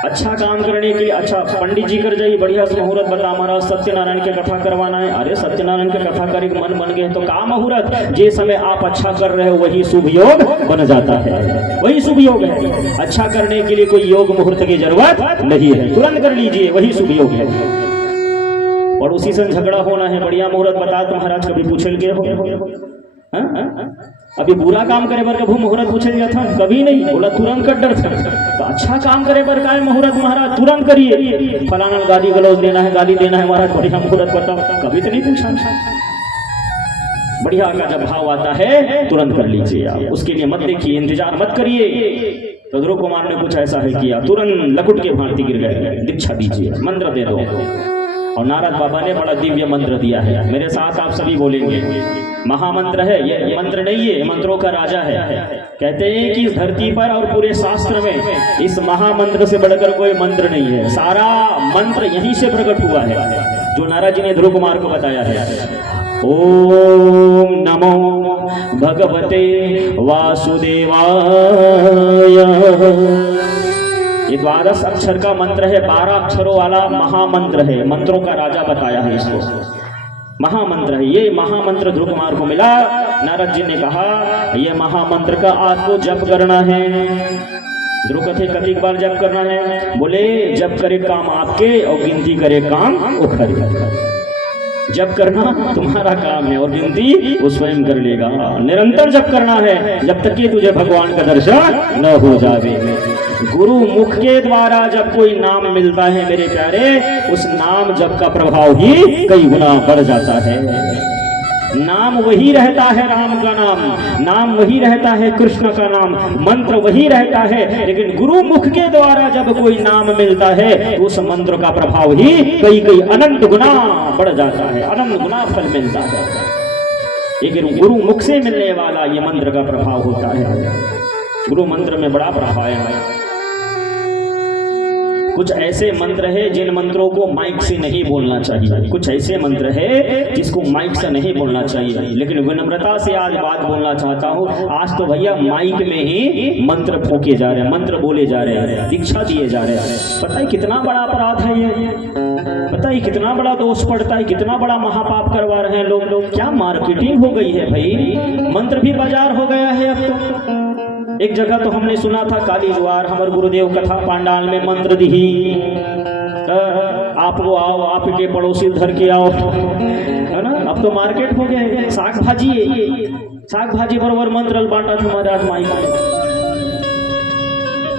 अच्छा काम करने के लिए। अच्छा पंडित जी कर जाइए, बढ़िया से मुहूर्त बता महाराज, सत्यनारायण की कथा करवाना है। अरे सत्यनारायण की कथा करे मन बन गए तो का मुहूर्त, जे समय आप अच्छा कर रहे हो वही शुभ योग बन जाता है, वही शुभ योग है। अच्छा करने के लिए कोई योग मुहूर्त की जरूरत नहीं है, तुरंत कर लीजिए, वही शुभ योग है। पड़ोसी से झगड़ा होना है, बढ़िया मुहूर्त बता तो महाराज कभी पूछे गए हो? अभी बुरा काम करे बर कभी मुहूर्त पूछे गया था? कभी नहीं, बोला तुरंत कर डर था। तो अच्छा काम करे बर का मुहूर्त महाराज तुरंत करिए। फलाना गाली गलौज देना है, गाली देना है महाराज, बढ़िया मुहूर्त बताओ, कभी तो नहीं पूछा। बढ़िया का जब भाव आता है तुरंत कर लीजिए आप, उसके लिए मत देखिए, इंतजार मत करिए। तो ध्रुव कुमार ने कुछ ऐसा है किया, तुरंत लकुट के भांति गिर गए। दीक्षा दीजिए, मंत्र दे दो। और नारद बाबा ने बड़ा दिव्य मंत्र दिया है, मेरे साथ आप सभी बोलेंगे। महामंत्र है ये, मंत्र नहीं है, मंत्रों का राजा है। कहते हैं कि इस धरती पर और पूरे शास्त्र में इस महामंत्र से बढ़कर कोई मंत्र नहीं है, सारा मंत्र यहीं से प्रकट हुआ है, जो नारद जी ने ध्रुव कुमार को बताया है। ओम नमो भगवते वासुदेवाय। ये 12 अक्षर का मंत्र है, 12 अक्षरों वाला महामंत्र है, मंत्रों का राजा बताया है इसको, महामंत्र है। ये महामंत्र ध्रुव कुमार को मिला। नारद जी ने कहा ये महामंत्र का आपको जप करना है। ध्रुव कथे कतिक बार जप करना है? बोले जप करे काम आपके और गिनती करे काम उखरे। जप करना तुम्हारा काम है और गिनती वो स्वयं कर लेगा। निरंतर जप करना है जब तक कि तुझे भगवान का दर्शन न हो जावे। गुरु मुख के द्वारा जब कोई नाम मिलता है मेरे प्यारे, उस नाम जप का प्रभाव ही कई गुना बढ़ जाता है। नाम वही रहता है, राम का नाम वही रहता है, कृष्ण का नाम, मंत्र वही रहता है, लेकिन गुरु मुख के द्वारा जब कोई नाम मिलता है तो उस मंत्र का प्रभाव ही कई अनंत गुना बढ़ जाता है, अनंत गुना फल मिलता है। लेकिन गुरु मुख से मिलने वाला ये मंत्र का प्रभाव होता है। गुरु मंत्र में बड़ा प्रभाव है। कुछ ऐसे मंत्र है जिन मंत्रों को माइक से नहीं बोलना चाहिए, कुछ ऐसे मंत्र है जिसको माइक से नहीं बोलना चाहिए, लेकिन विनम्रता से आज बात बोलना चाहता हूँ। आज तो भैया माइक में ही मंत्र फूके जा रहे हैं, मंत्र बोले जा रहे हैं, दीक्षा दिए जा रहे हैं। पता है कितना बड़ा अपराध है ये? पता है कितना बड़ा दोष पड़ता है, कितना बड़ा महापाप करवा रहे हैं लोग। क्या मार्केटिंग हो गई है भाई, मंत्र भी बाजार हो गया है अब तो। एक जगह तो हमने सुना था काली ज्वार हमारे गुरुदेव कथा पांडाल में मंत्र दी, आप वो आओ, आपके पड़ोसी धर के आओ, है ना। अब तो मार्केट हो गए, साग भाजी बराबर मंत्र बांटा था महाराज माई में।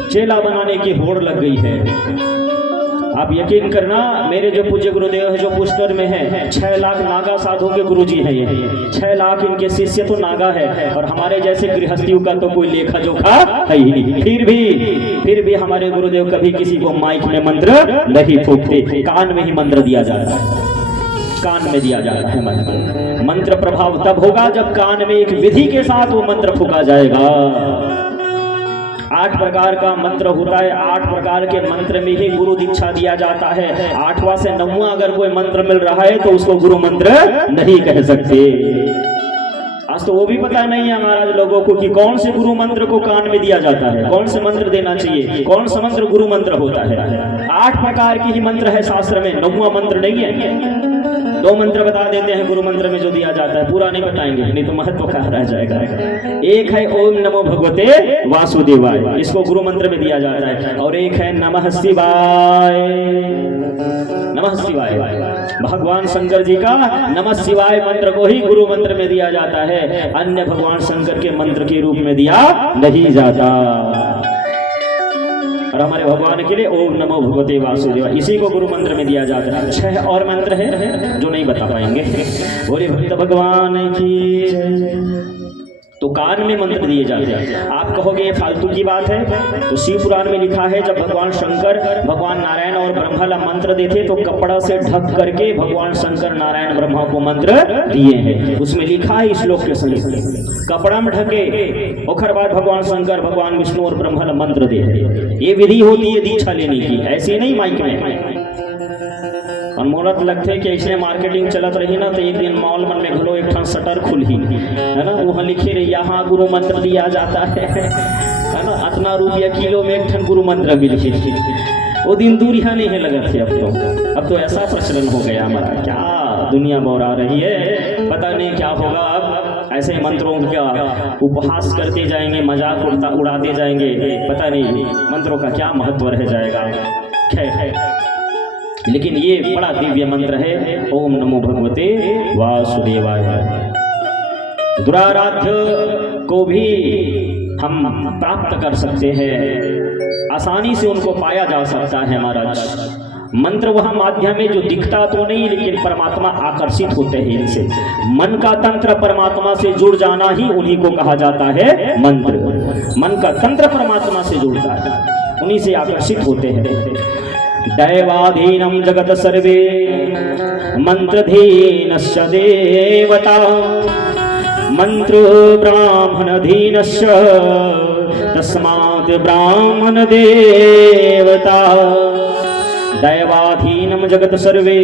चेला बनाने की होड़ लग गई है। आप यकीन करना, मेरे जो पूज्य गुरुदेव है जो पुष्कर में है, 6 लाख नागा साधु के गुरुजी है ये, 6 लाख इनके शिष्य तो नागा है, और हमारे जैसे गृहस्थियों का तो कोई लेखा जोखा है ही नहीं। फिर भी हमारे गुरुदेव कभी किसी को माइक में मंत्र नहीं फूकते, कान में ही मंत्र दिया जाता है, कान में दिया जाता है मंत्र। मंत्र प्रभाव तब होगा जब कान में एक विधि के साथ वो मंत्र फूका जाएगा। 8 प्रकार का मंत्र होता है, 8 प्रकार के मंत्र में ही गुरु दीक्षा दिया जाता है। 8वां से 9वां अगर कोई मंत्र मिल रहा है तो उसको गुरु मंत्र नहीं कह सकते। आज तो वो भी पता नहीं है महाराज लोगों को कि कौन से गुरु मंत्र को कान में दिया जाता है, कौन से मंत्र देना चाहिए, कौन सा मंत्र गुरु मंत्र होता है। 8 प्रकार की ही मंत्र है शास्त्र में, 9वां मंत्र नहीं है। 2 मंत्र बता देते हैं गुरु मंत्र में जो दिया जाता है, पूरा नहीं बताएंगे नहीं तो महत्व कहाँ रह जाएगा। एक है ओम नमो भगवते वासुदेवाय, इसको गुरु मंत्र में दिया जाता है, और एक है नमः शिवाय। नमः शिवाय भगवान शंकर जी का नमः शिवाय मंत्र को ही गुरु मंत्र में दिया जाता है, अन्य भगवान शंकर के मंत्र के रूप में दिया नहीं जाता। और हमारे भगवान के लिए ओम नमो भगवते वासुदेव, इसी को गुरु मंत्र में दिया जाता है। 6 और मंत्र है जो नहीं बता पाएंगे। बोले भक्त भगवान की। तो कान में मंत्र दिए जाते हैं। आप कहोगे ये फालतू की बात है, तो शिव पुराण में लिखा है जब भगवान शंकर भगवान नारायण और ब्रह्मा मंत्र देते तो कपड़ा से ढक करके भगवान शंकर नारायण ब्रह्मा को मंत्र दिए हैं। उसमें लिखा है श्लोक के सहित कपड़ा में ढके और बाद भगवान शंकर भगवान विष्णु और ब्रह्मा मंत्र दे। ये विधि होती है दीक्षा लेने की, ऐसी नहीं माइक में। और मुहूर्त लगते कि ऐसे मार्केटिंग चलत रही ना, तो एक दिन मॉल मन में घुलो एक ठन शटर खुली है ना, वहाँ लिखे रहे यहाँ गुरु मंत्र दिया जाता है ना, इतना रुपया किलो में एक ठन गुरु मंत्र भी लिखे। वो दिन दूर यहाँ नहीं है लगा थे। अब तो ऐसा प्रचलन हो गया हमारा, क्या दुनिया बौरा रही है, पता नहीं क्या होगा। अब ऐसे मंत्रों का उपहास करते जाएंगे, मजाक उड़ाते जाएंगे, पता नहीं मंत्रों का क्या महत्व रह जाएगा। खैर, लेकिन ये बड़ा दिव्य मंत्र है, ओम नमो भगवते वासुदेवाय। दुराराध्य को भी हम प्राप्त कर सकते हैं, आसानी से उनको पाया जा सकता है महाराज। मंत्र वह माध्यम है जो दिखता तो नहीं, लेकिन परमात्मा आकर्षित होते हैं इनसे। मन का तंत्र परमात्मा से जुड़ जाना ही उन्हीं को कहा जाता है मंत्र। मन का तंत्र परमात्मा से जुड़ता है, उन्हीं से आकर्षित होते हैं। दैवाधीनं जगत सर्वे मंत्रधीनश्च देवता, मंत्र ब्राह्मणधीनश्च तस्मात् ब्राह्मण देवता। दैवाधीनम जगत सर्वे,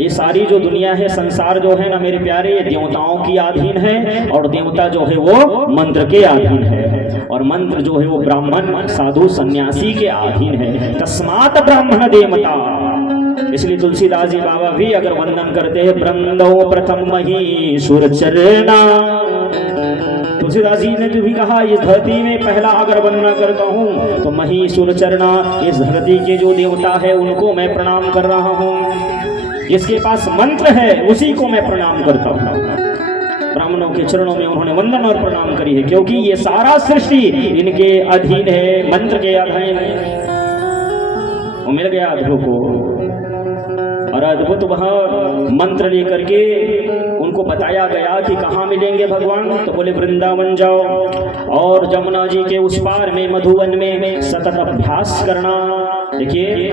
ये सारी जो दुनिया है, संसार जो है ना मेरे प्यारे, ये देवताओं की अधीन है, और देवता जो है वो मंत्र के अधीन है, और मंत्र जो है वो ब्राह्मण साधु सन्यासी के अधीन है। तस्मात् ब्राह्मण देवता। इसलिए तुलसीदास जी बाबा भी अगर वंदन करते हैं, वृंदो प्रथम मही सुर चरणा। तुलसीदास जी ने जो भी कहा, इस धरती में पहला अगर वंदना करता हूँ तो मही सुर चरणा, इस धरती के जो देवता है उनको मैं प्रणाम कर रहा हूँ। जिसके पास मंत्र है उसी को मैं प्रणाम करता हूँ। ब्राह्मणों के चरणों में उन्होंने वंदन और प्रणाम करी है, क्योंकि ये सारा सृष्टि इनके अधीन है, मंत्र के अधीन है। वो मिल गया अद्भुत को, और अद्भुत वह मंत्र लेकर के उनको बताया गया कि कहाँ मिलेंगे भगवान। तो बोले वृंदावन जाओ, और जमुना जी के उस पार में मधुवन में सतत अभ्यास करना। देखिए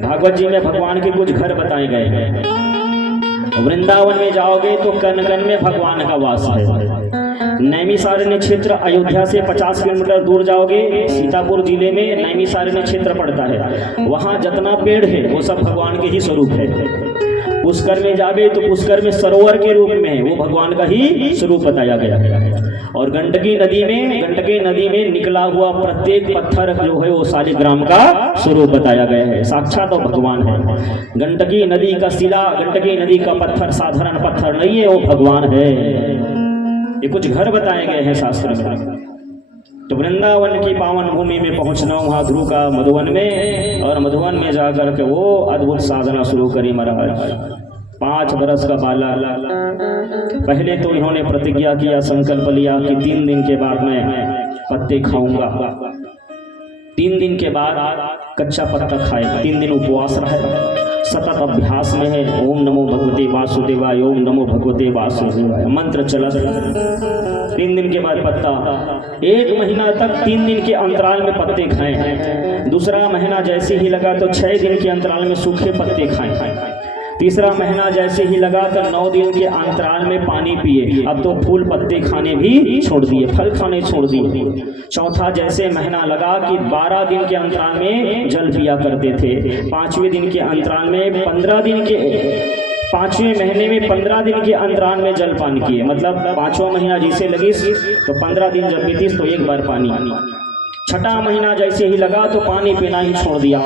भागवत जी में भगवान के कुछ घर बताए गए हैं। वृंदावन में जाओगे तो कन कन में भगवान का वास है। नैमिषारण्य क्षेत्र अयोध्या से 50 किलोमीटर दूर जाओगे, सीतापुर जिले में नैमिषारण्य क्षेत्र पड़ता है। वहाँ जितना पेड़ है वो सब भगवान के ही स्वरूप है। पुष्कर में जावे तो पुष्कर में सरोवर के रूप में है, वो भगवान का ही स्वरूप बताया गया है। और गंडकी नदी में निकला हुआ प्रत्येक पत्थर जो है वो शालिग्राम का स्वरूप बताया गया है, साक्षात तो भगवान है। गंडकी नदी का शिला, गंडकी नदी का पत्थर साधारण पत्थर नहीं है, वो भगवान है। ये कुछ घर बताए गए हैं शास्त्र में। तो वृंदावन की पावन भूमि में पहुंचना, वहाँ ध्रुव का मधुवन में, और मधुवन में जाकर के वो अद्भुत साधना शुरू करी महाराज। 5 बरस का बाला, पहले तो इन्होंने प्रतिज्ञा किया, संकल्प लिया कि 3 दिन के बाद मैं पत्ते खाऊंगा। 3 दिन के बाद कच्चा पत्ता खाए, 3 दिन उपवास रहे, सतत अभ्यास में है। ओम नमो भगवते वासुदेवाय, ओम नमो भगवते वासुदेवाय, मंत्र चला। 3 दिन के बाद पत्ता, 1 महीना तक 3 दिन के अंतराल में पत्ते खाए हैं। दूसरा महीना जैसे ही लगा तो 6 दिन के अंतराल में सूखे पत्ते खाए। तीसरा महीना जैसे ही लगा तो 9 दिन के अंतराल में पानी पिए। अब तो फूल पत्ते खाने भी छोड़ दिए, फल खाने छोड़ दिए। चौथा जैसे महीना लगा कि 12 दिन के अंतराल में जल पिया करते थे। 5वें दिन के अंतराल में 15 दिन के 5वें महीने में 15 दिन के अंतराल में जल पान किए। मतलब 5वां महीना जैसे लगी तो 15 दिन जब बीती तो 1 बार पानी। 6ठा महीना जैसे ही लगा तो पानी पीना ही छोड़ दिया।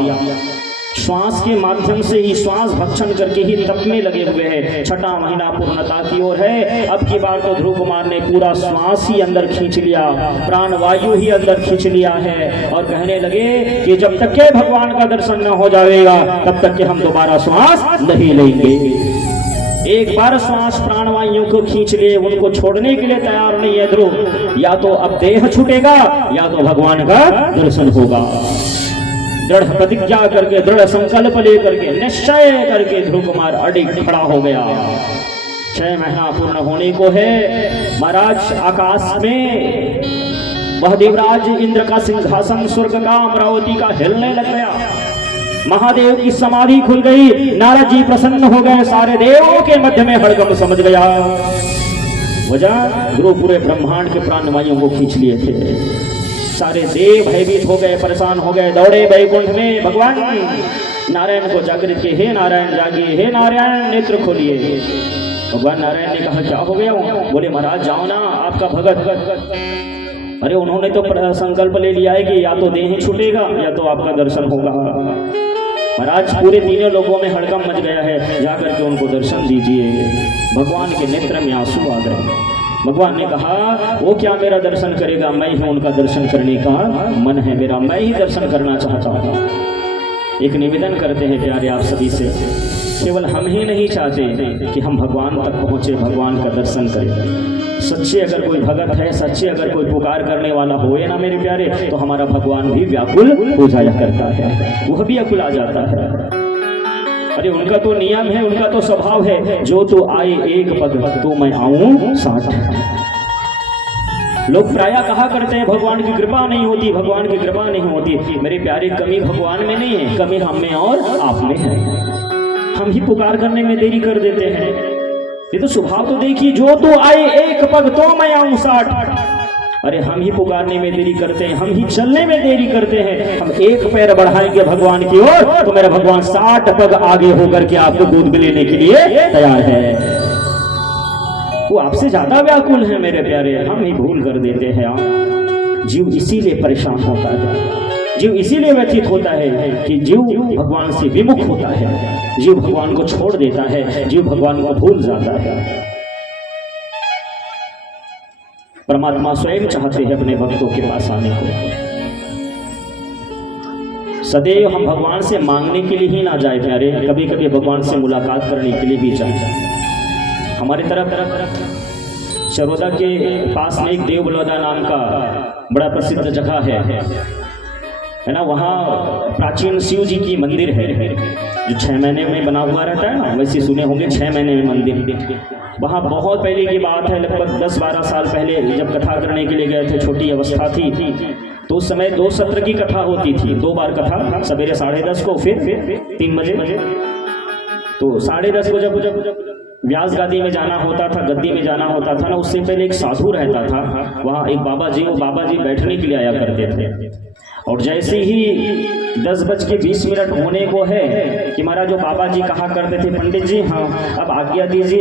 श्वास के माध्यम से ही श्वास भक्षण करके ही तपने लगे हुए हैं। 6ठा महीना पूर्णता की ओर है। अब की बार तो ध्रुव कुमार ने पूरा श्वास ही अंदर खींच लिया, प्राण वायु ही अंदर खींच लिया है और कहने लगे कि जब तक के भगवान का दर्शन न हो जाएगा तब तक के हम दोबारा श्वास नहीं लेंगे। एक बार श्वास प्राणवायु को खींच लिए, उनको छोड़ने के लिए तैयार नहीं है ध्रुव। या तो अब देह छूटेगा या तो भगवान का दर्शन होगा। दृढ़ प्रतिज्ञा करके, दृढ़ संकल्प लेकर के, निश्चय करके ध्रुव कुमार अडिग खड़ा हो गया। 6 महीना पूर्ण होने को है। महाराज आकाश में वह देवराज इंद्र का सिंहासन स्वर्ग का अमरावती का हिलने लग गया। महादेव की समाधि खुल गई। नारद जी प्रसन्न हो गए। सारे देवों के मध्य में हड़कंप समझ गया। वजह ध्रुव पूरे ब्रह्मांड के प्राणवायुओं को खींच लिए थे। सारे देव भयभीत हो गए, परेशान हो गए, दौड़े वैकुंठ में। भगवान नारायण को जागृत किए, हे नारायण जागिए, हे नारायण नेत्र खोलिए। भगवान नारायण ने कहा क्या हो गया? बोले महाराज जाओ ना, आपका भगत। अरे उन्होंने तो संकल्प ले लिया है कि या तो देह छूटेगा या तो आपका दर्शन होगा। महाराज पूरे 3 लोगों में हड़कंप मच गया है, जाकर के उनको दर्शन दीजिए। भगवान के नेत्र में आंसू आ गए। भगवान ने कहा वो क्या मेरा दर्शन करेगा, मैं ही उनका दर्शन करने का मन है मेरा, मैं ही दर्शन करना चाहता हूँ। एक निवेदन करते हैं प्यारे आप सभी से, केवल हम ही नहीं चाहते कि हम भगवान तक पहुँचे, भगवान का दर्शन करें। सच्चे अगर कोई भगत है, सच्चे अगर कोई पुकार करने वाला होए ना मेरे प्यारे, तो हमारा भगवान भी व्याकुल हो जाया करता है, वह भी अकुल आ जाता है। अरे उनका तो नियम है, उनका तो स्वभाव है, जो तो आए 1 पग तो मैं आऊं 60। लोग प्रायः कहा करते हैं भगवान की कृपा नहीं होती, भगवान की कृपा नहीं होती। मेरे प्यारे कमी भगवान में नहीं है, कमी हम में और आप में है। हम ही पुकार करने में देरी कर देते हैं। ये तो स्वभाव तो देखिए, जो तो आए 1 पग तो मैं आऊं 60। अरे हम ही पुकारने में देरी करते हैं, हम ही चलने में देरी करते हैं। हम 1 पैर बढ़ाएंगे भगवान की ओर तो मेरा भगवान 60 पग आगे होकर के आपको गोद में लेने के लिए तैयार है। वो आपसे ज्यादा व्याकुल है मेरे प्यारे, हम ही भूल कर देते हैं। जीव इसीलिए परेशान होता है, जीव इसीलिए व्यथित होता है कि जीव भगवान से विमुख होता है, जीव भगवान को छोड़ देता है, जीव भगवान को भूल जाता है। परमात्मा स्वयं चाहते हैं अपने भक्तों के पास आने को। सदैव हम भगवान से मांगने के लिए ही ना जाए प्यारे, कभी कभी भगवान से मुलाकात करने के लिए भी जाए। हमारी तरफ चरोदा के पास में एक देव बलौदा नाम का बड़ा प्रसिद्ध जगह है ना। वहाँ प्राचीन शिव जी की मंदिर है जो 6 महीने में बना हुआ रहता है ना, वैसे सुने होंगे 6 महीने में मंदिर। वहाँ बहुत पहले की बात है, लगभग 10-12 साल पहले जब कथा करने के लिए गए थे, छोटी अवस्था थी, तो उस समय 2 सत्र की कथा होती थी, 2 बार कथा, सवेरे 10:30 को फिर 3 बजे। तो 10:30 को जब व्यास गादी में जाना होता था, गद्दी में जाना होता था ना, उससे पहले एक साधु रहता था वहाँ, एक बाबा जी, वो बाबा जी बैठने के लिए आया करते थे। और जैसे ही 10:20 होने को है कि महाराज जो बाबा जी कहा करते थे, पंडित जी हाँ अब आज्ञा दीजिए।